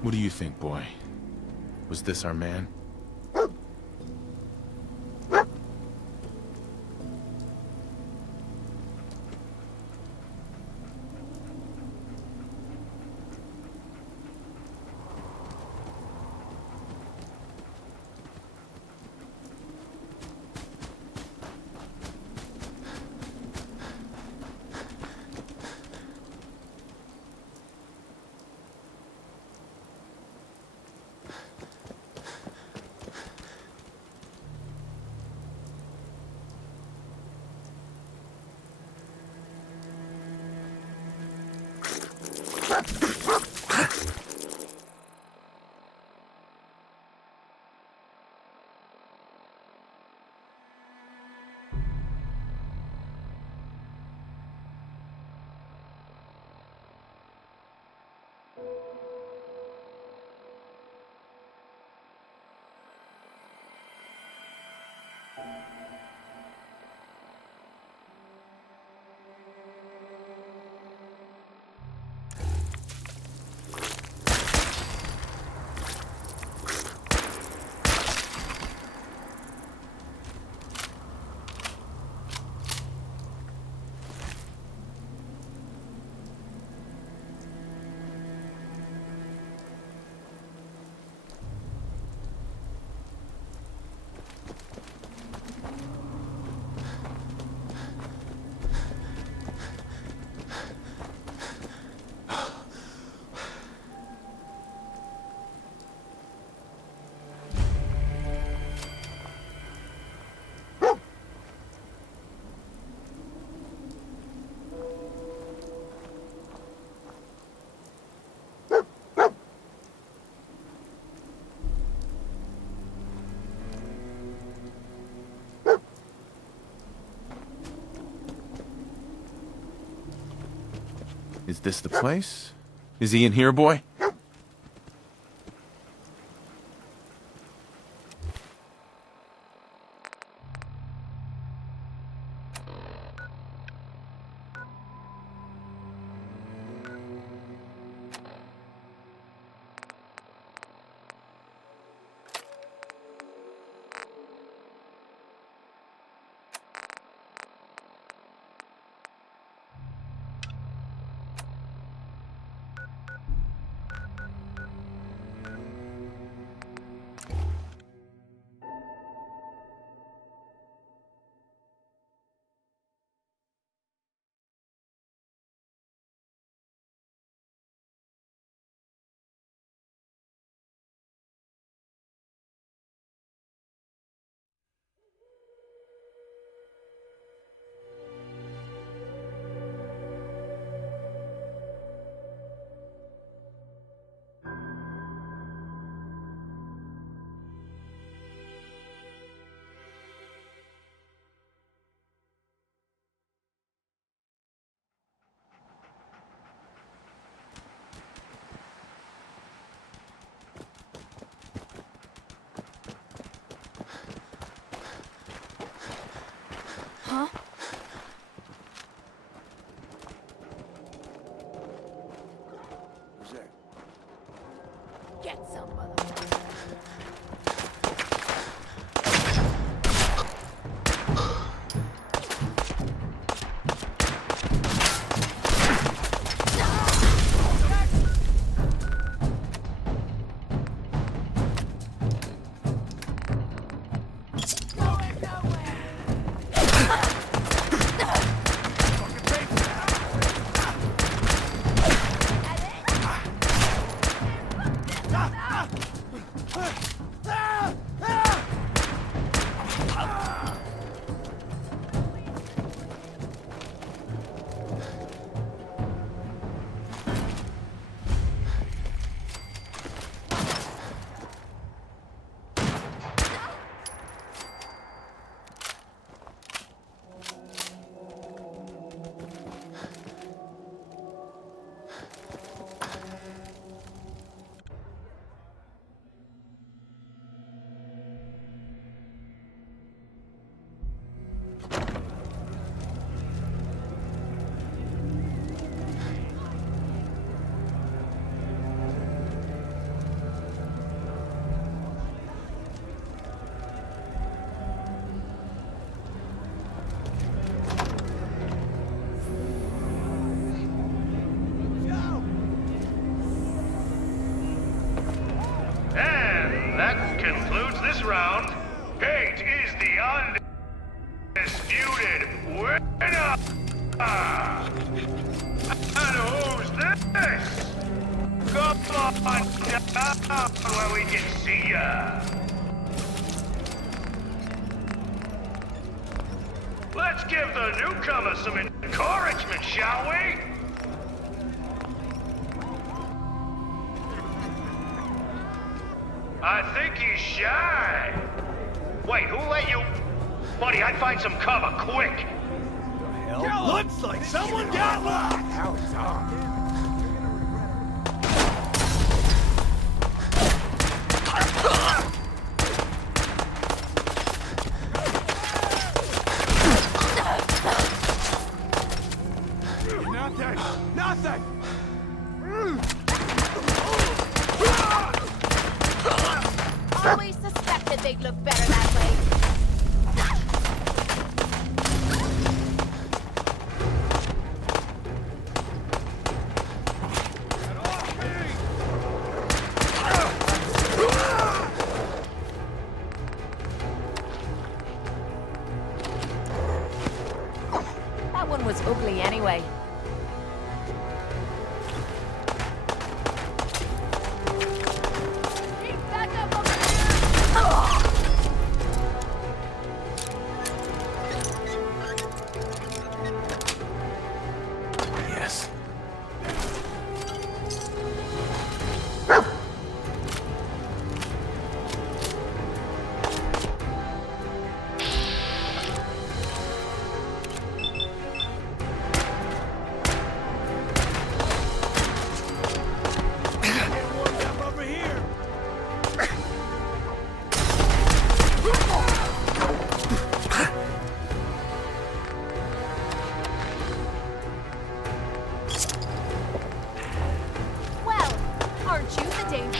What do you think, boy? Was this our man? Is this the place? Is he in here, boy? Some motherfucker. And that concludes this round. Kate is the undisputed winner! And who's this? Come on down where we can see ya! Let's give the newcomer some encouragement, shall we? I think he's shy. Wait, who let you... Buddy, I'd find some cover, quick. Looks like someone got locked. Nothing! Nothing! Always suspected they'd look better that way. That one was ugly anyway. Yes. Well, aren't you the danger?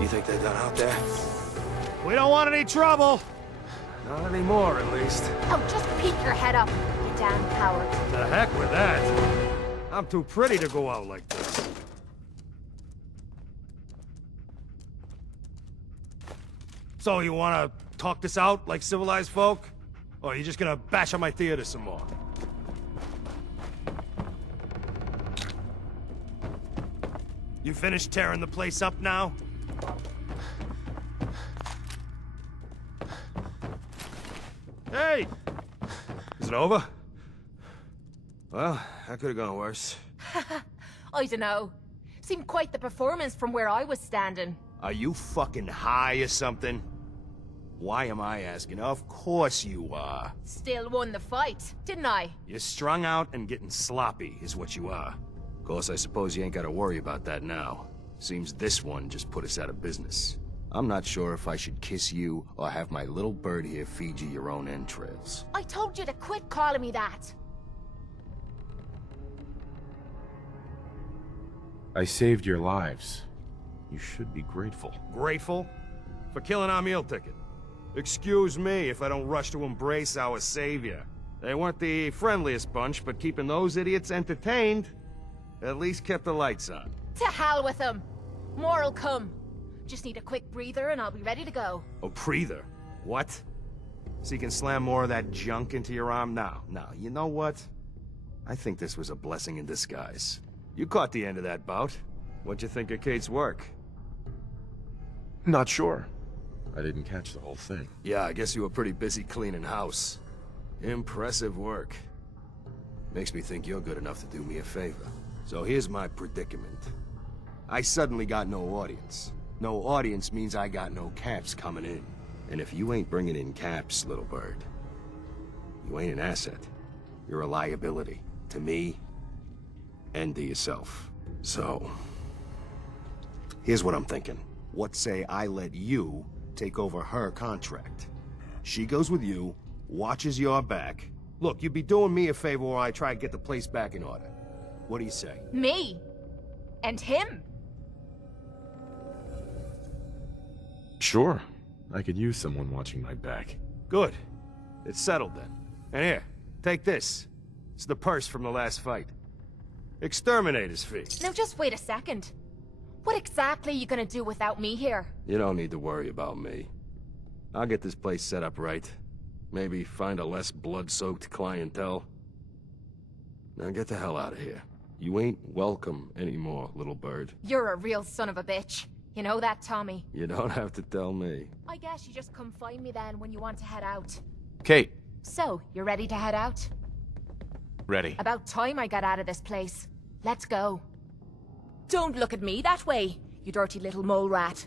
You think they're done out there? We don't want any trouble. Not anymore, at least. Oh, just peek your head up, you damn coward. The heck with that. I'm too pretty to go out like this. So you wanna talk this out like civilized folk? Or are you just gonna bash on my theater some more? You finished tearing the place up now? Hey! Is it over? Well, that could have gone worse. I dunno. Seemed quite the performance from where I was standing. Are you fucking high or something? Why am I asking? Of course you are. Still won the fight, didn't I? You're strung out and getting sloppy, is what you are. Of course, I suppose you ain't gotta worry about that now. Seems this one just put us out of business. I'm not sure if I should kiss you or have my little bird here feed you your own entrails. I told you to quit calling me that. I saved your lives. You should be grateful. Grateful? For killing our meal ticket. Excuse me if I don't rush to embrace our savior. They weren't the friendliest bunch, but keeping those idiots entertained at least kept the lights on. To hell with them. More'll come. Just need a quick breather and I'll be ready to go. A breather? What? So you can slam more of that junk into your arm now? Now, you know what? I think this was a blessing in disguise. You caught the end of that bout. What'd you think of Kate's work? Not sure. I didn't catch the whole thing. Yeah, I guess you were pretty busy cleaning house. Impressive work. Makes me think you're good enough to do me a favor. So here's my predicament. I suddenly got no audience. No audience means I got no caps coming in. And if you ain't bringing in caps, little bird, you ain't an asset. You're a liability. To me, and to yourself. So, here's what I'm thinking. What say I let you take over her contract? She goes with you, watches your back. Look, you'd be doing me a favor while I try to get the place back in order. What do you say? Me? And him? Sure. I could use someone watching my back. Good. It's settled then. And here, take this. It's the purse from the last fight. Exterminator's fee. Now just wait a second. What exactly are you gonna do without me here? You don't need to worry about me. I'll get this place set up right. Maybe find a less blood-soaked clientele. Now get the hell out of here. You ain't welcome anymore, little bird. You're a real son of a bitch. You know that, Tommy? You don't have to tell me. I guess you just come find me then when you want to head out. Kate. So, you're ready to head out? Ready. About time I got out of this place. Let's go. Don't look at me that way, you dirty little mole rat.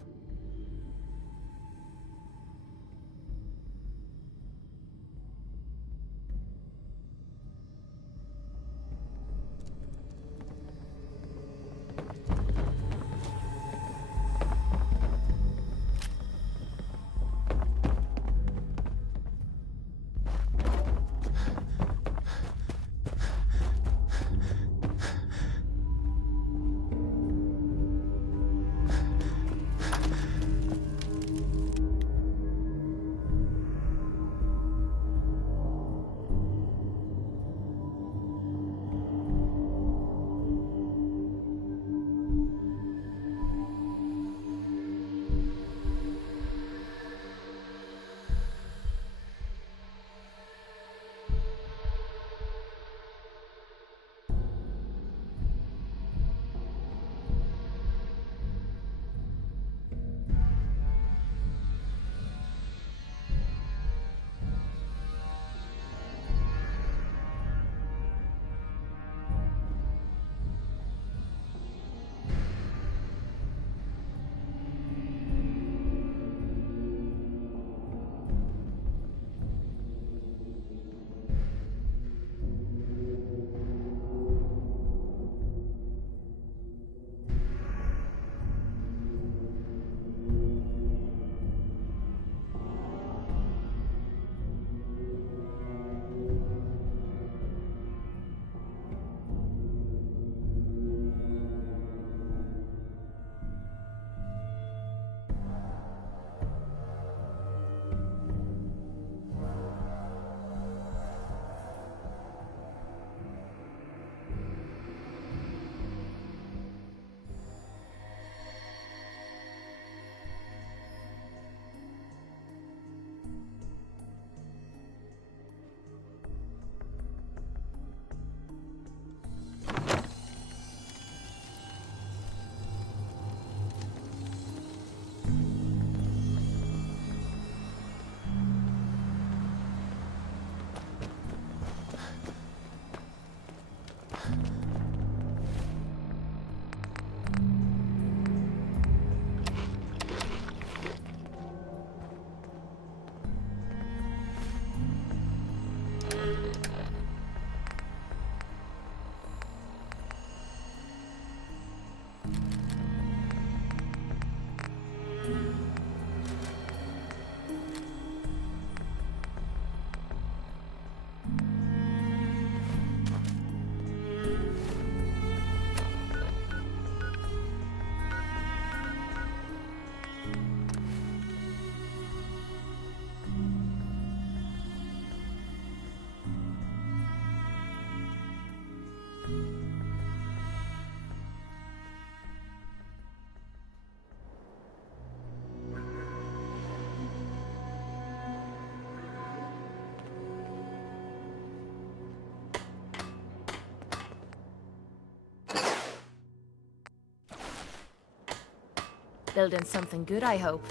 Building something good, I hope.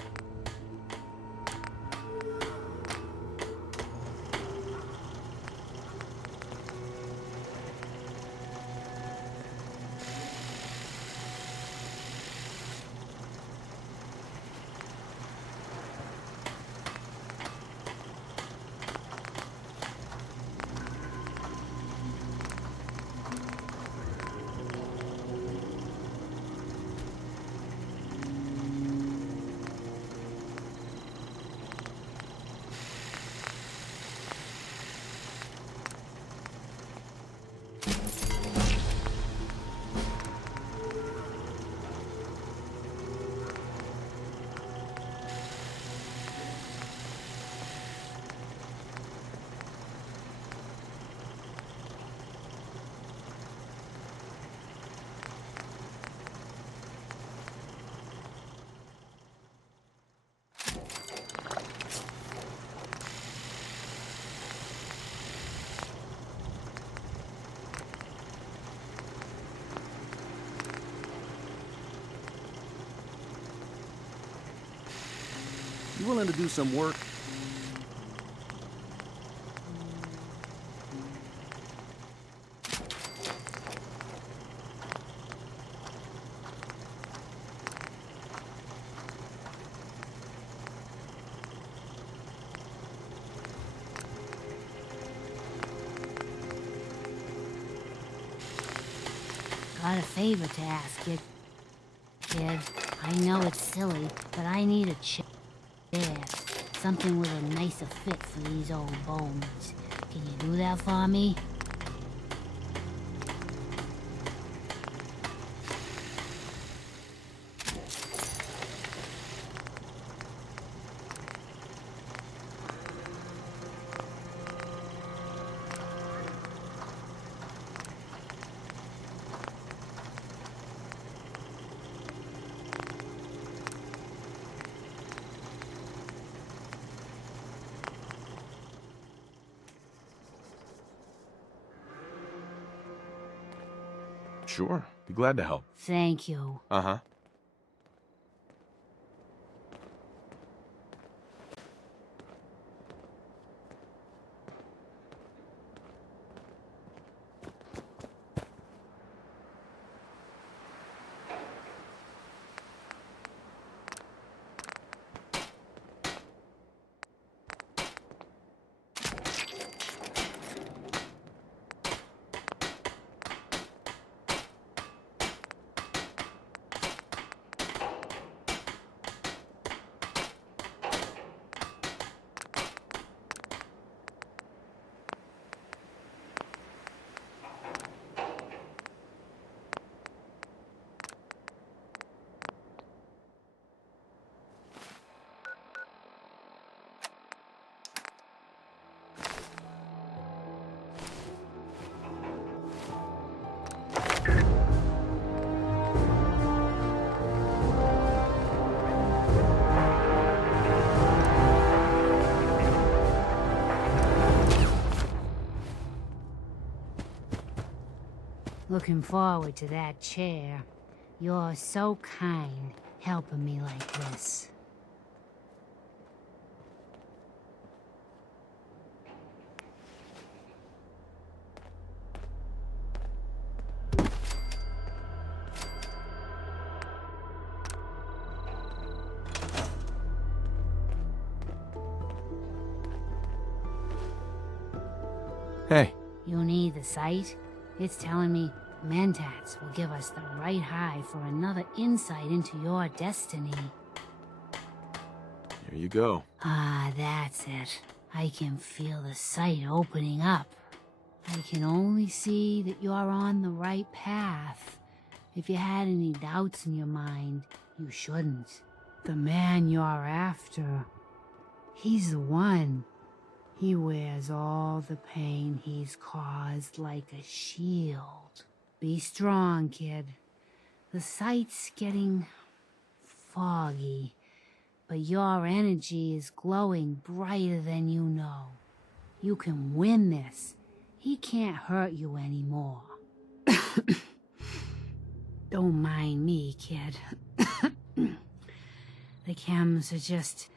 You willing to do some work? Got a favor to ask you, kid. I know it's silly, but I need a chair. Something with a nicer fit for these old bones. Can you do that for me? Sure. Be glad to help. Thank you. Uh-huh. Looking forward to that chair. You're so kind, helping me like this. Hey. You need the sight? It's telling me Mentats will give us the right high for another insight into your destiny. Here you go. Ah, that's it. I can feel the sight opening up. I can only see that you're on the right path. If you had any doubts in your mind, you shouldn't. The man you're after, he's the one. He wears all the pain he's caused like a shield. Be strong, kid. The sight's getting foggy, but your energy is glowing brighter than you know. You can win this. He can't hurt you anymore. Don't mind me, kid. The chems are just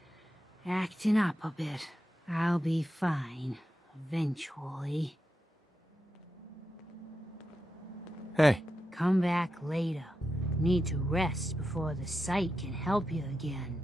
acting up a bit. I'll be fine, eventually. Hey. Come back later. Need to rest before the sight can help you again.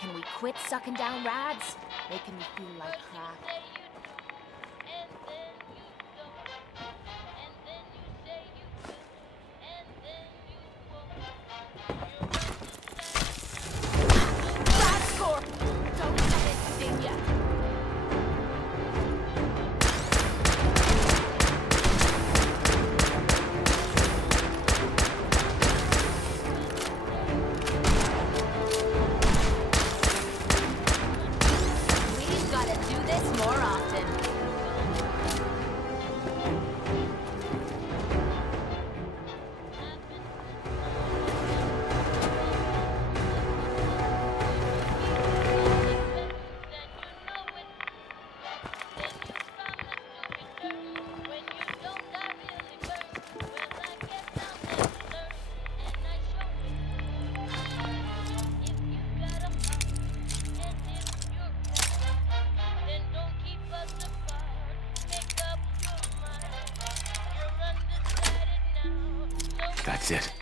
Can we quit sucking down rads? Making me feel like crap. Rad score! Don't let it sting ya. We've got to do this more often. That's it.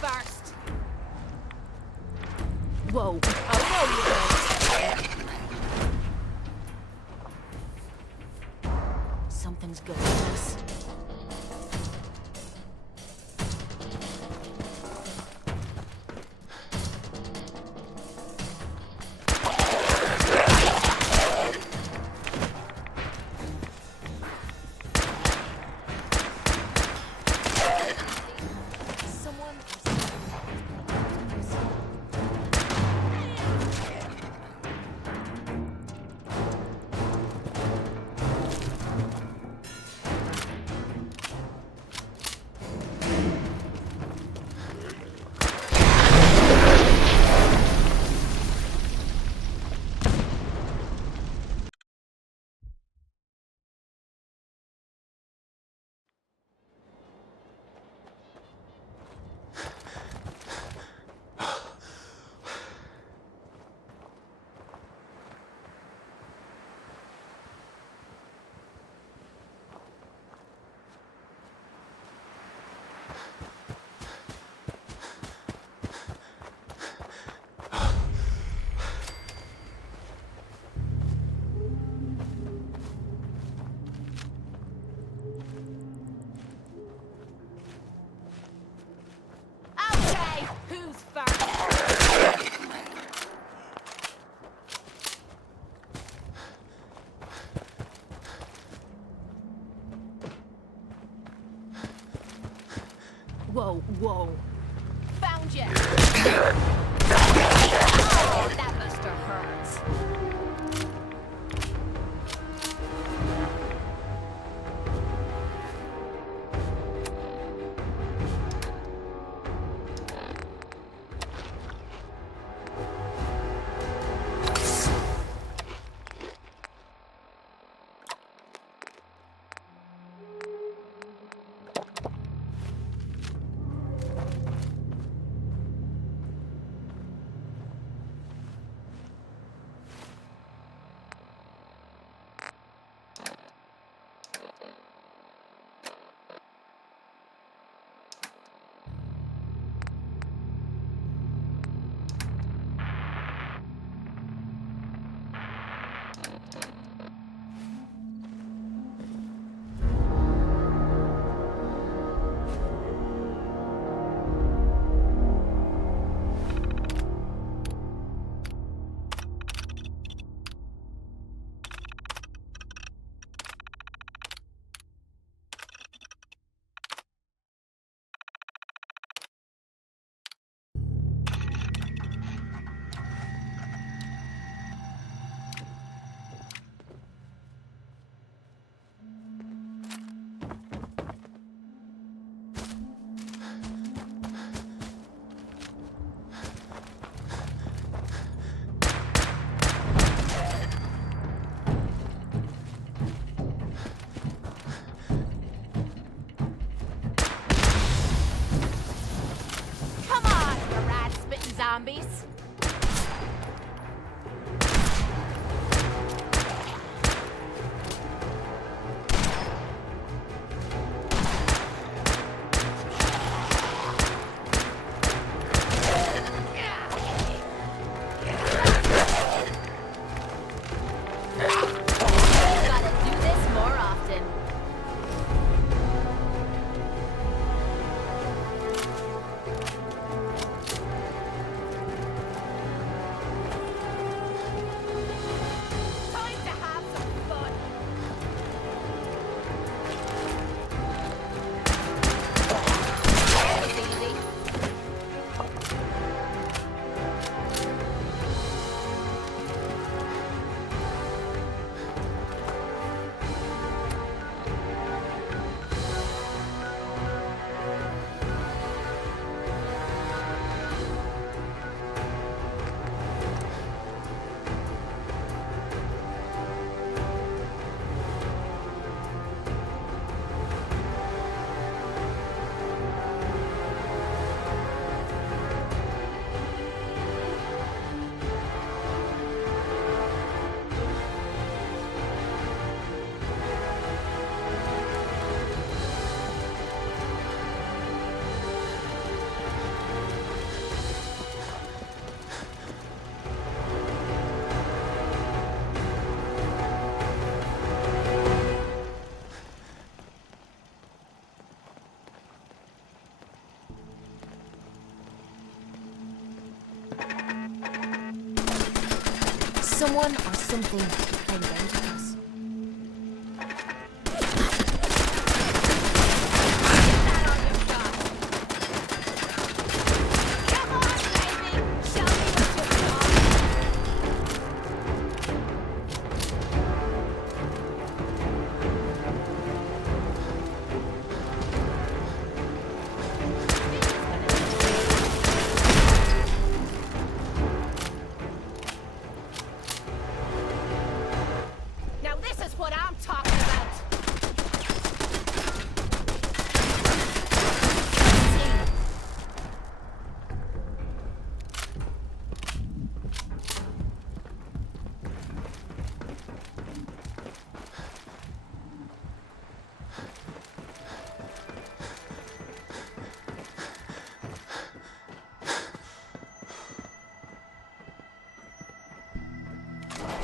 First. Whoa. Oh, no, you don't. Something's going on. Whoa, whoa. Found you! Oh, that must have hurts. Zombies. Someone or something playing games with us.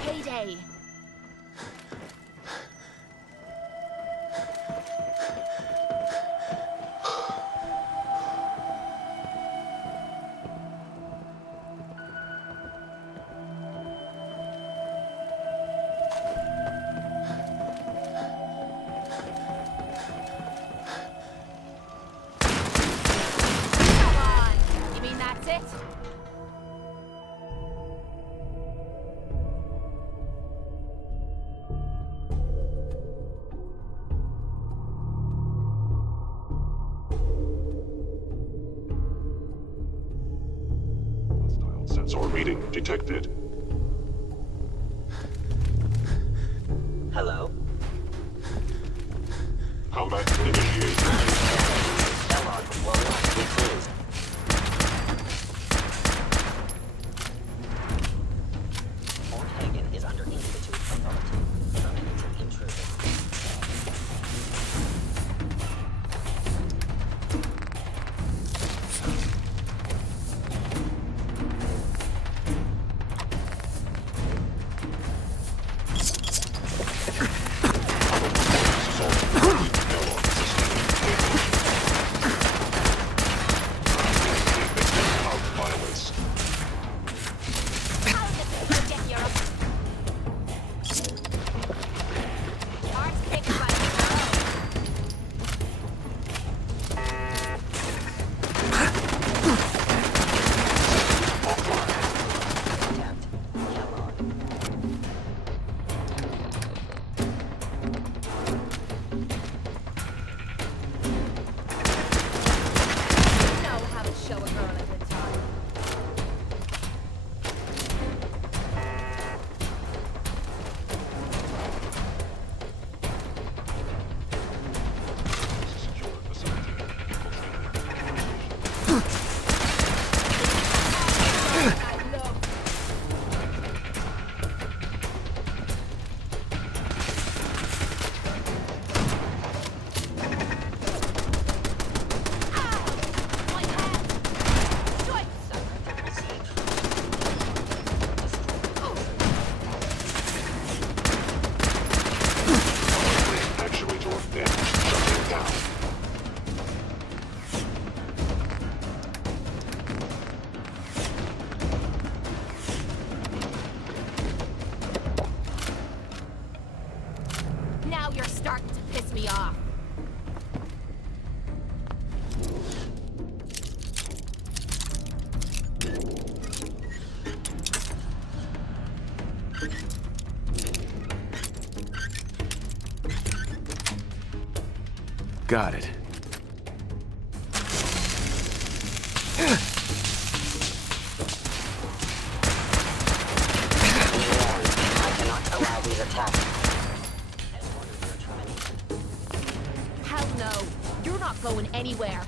Payday. or reading detected. Hello? Combat initiated. Airlock will not be closed. Fort Hagen is under Institute authority. Terminating intrusion. Now you're starting to piss me off. Got it. I cannot allow these attacks. Hell no. You're not going anywhere.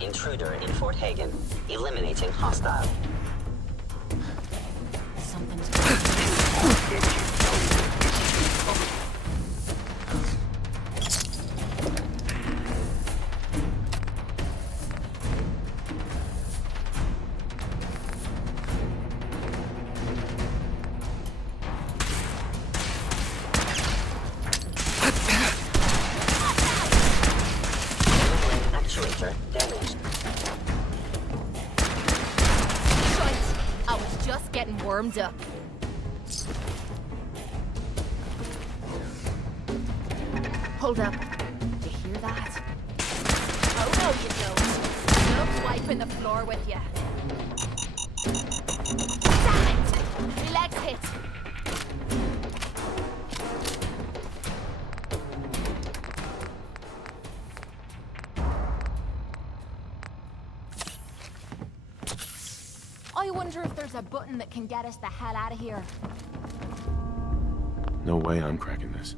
Intruder in Fort Hagen. Eliminating hostile. Actuator damaged. Shite! I was just getting warmed up. Hold up. Did you hear that? Oh no, you don't. Look, wiping the floor with you. Damn it! My legs hit. I wonder if there's a button that can get us the hell out of here. No way I'm cracking this.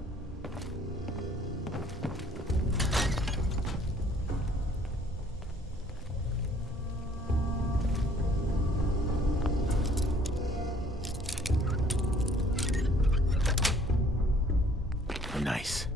Nice.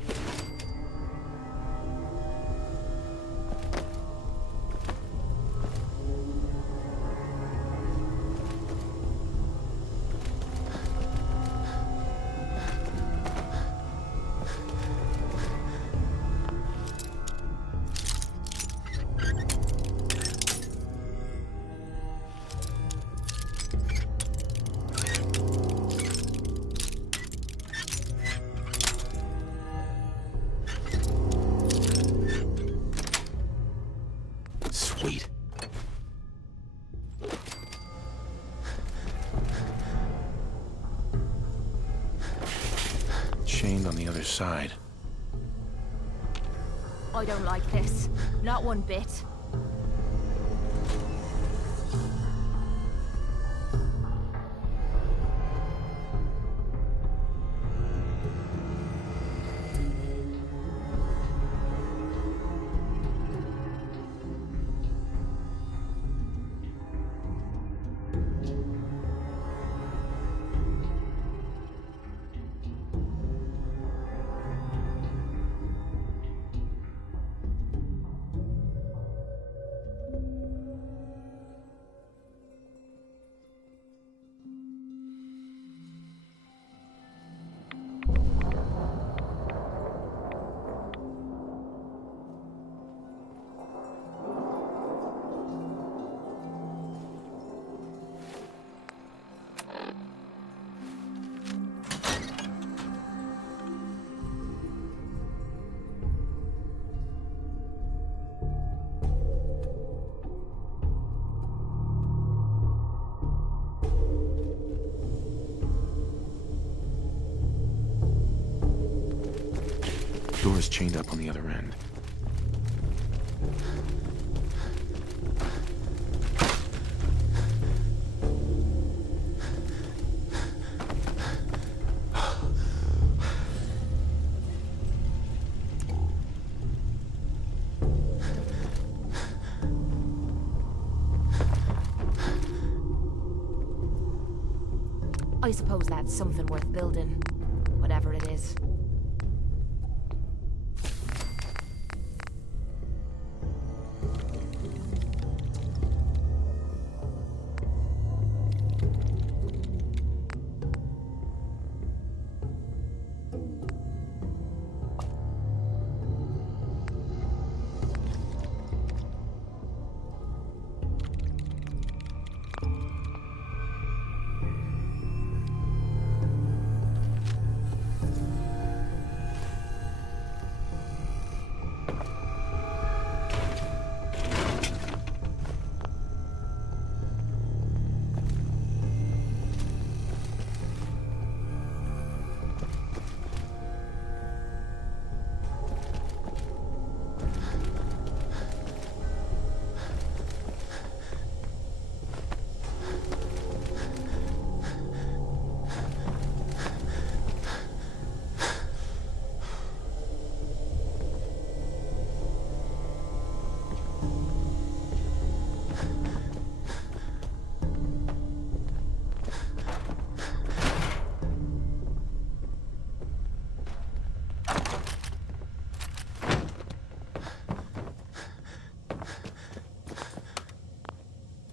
Wait. Chained on the other side. I don't like this. Not one bit. Door's chained up on the other end. I suppose that's something worth building. Whatever it is.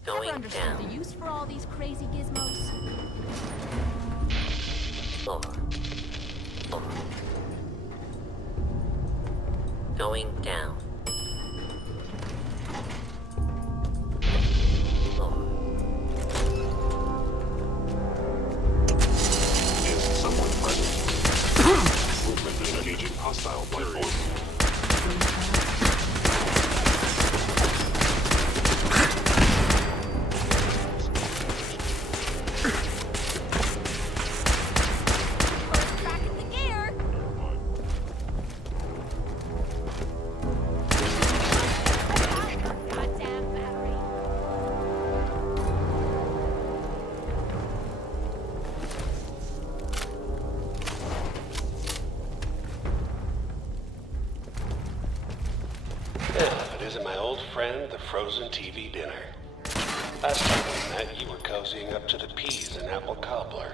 Going Never understood down. the use for all these crazy gizmos. Floor. Floor. Going down. Floor. Is someone present? Movement and engaging hostile life force. Cracking the gear. Goddamn battery. It isn't my old friend, the frozen TV dinner. Last time we met, you were cozying up to the peas and apple cobbler.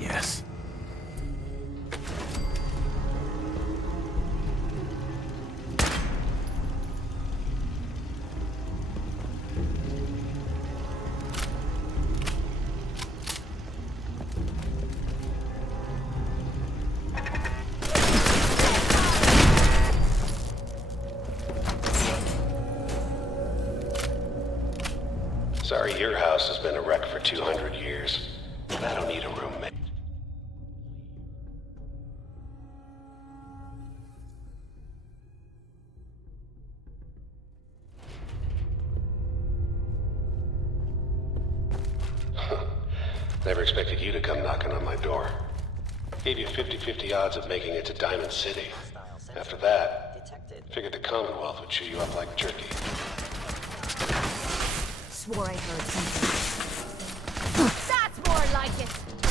Yes. afraid your house has been a wreck for 200 years. And I don't need a roommate. Never expected you to come knocking on my door. Gave you 50-50 odds of making it to Diamond City. After that, figured the Commonwealth would chew you up like jerky. Swore I heard something. That's more like it!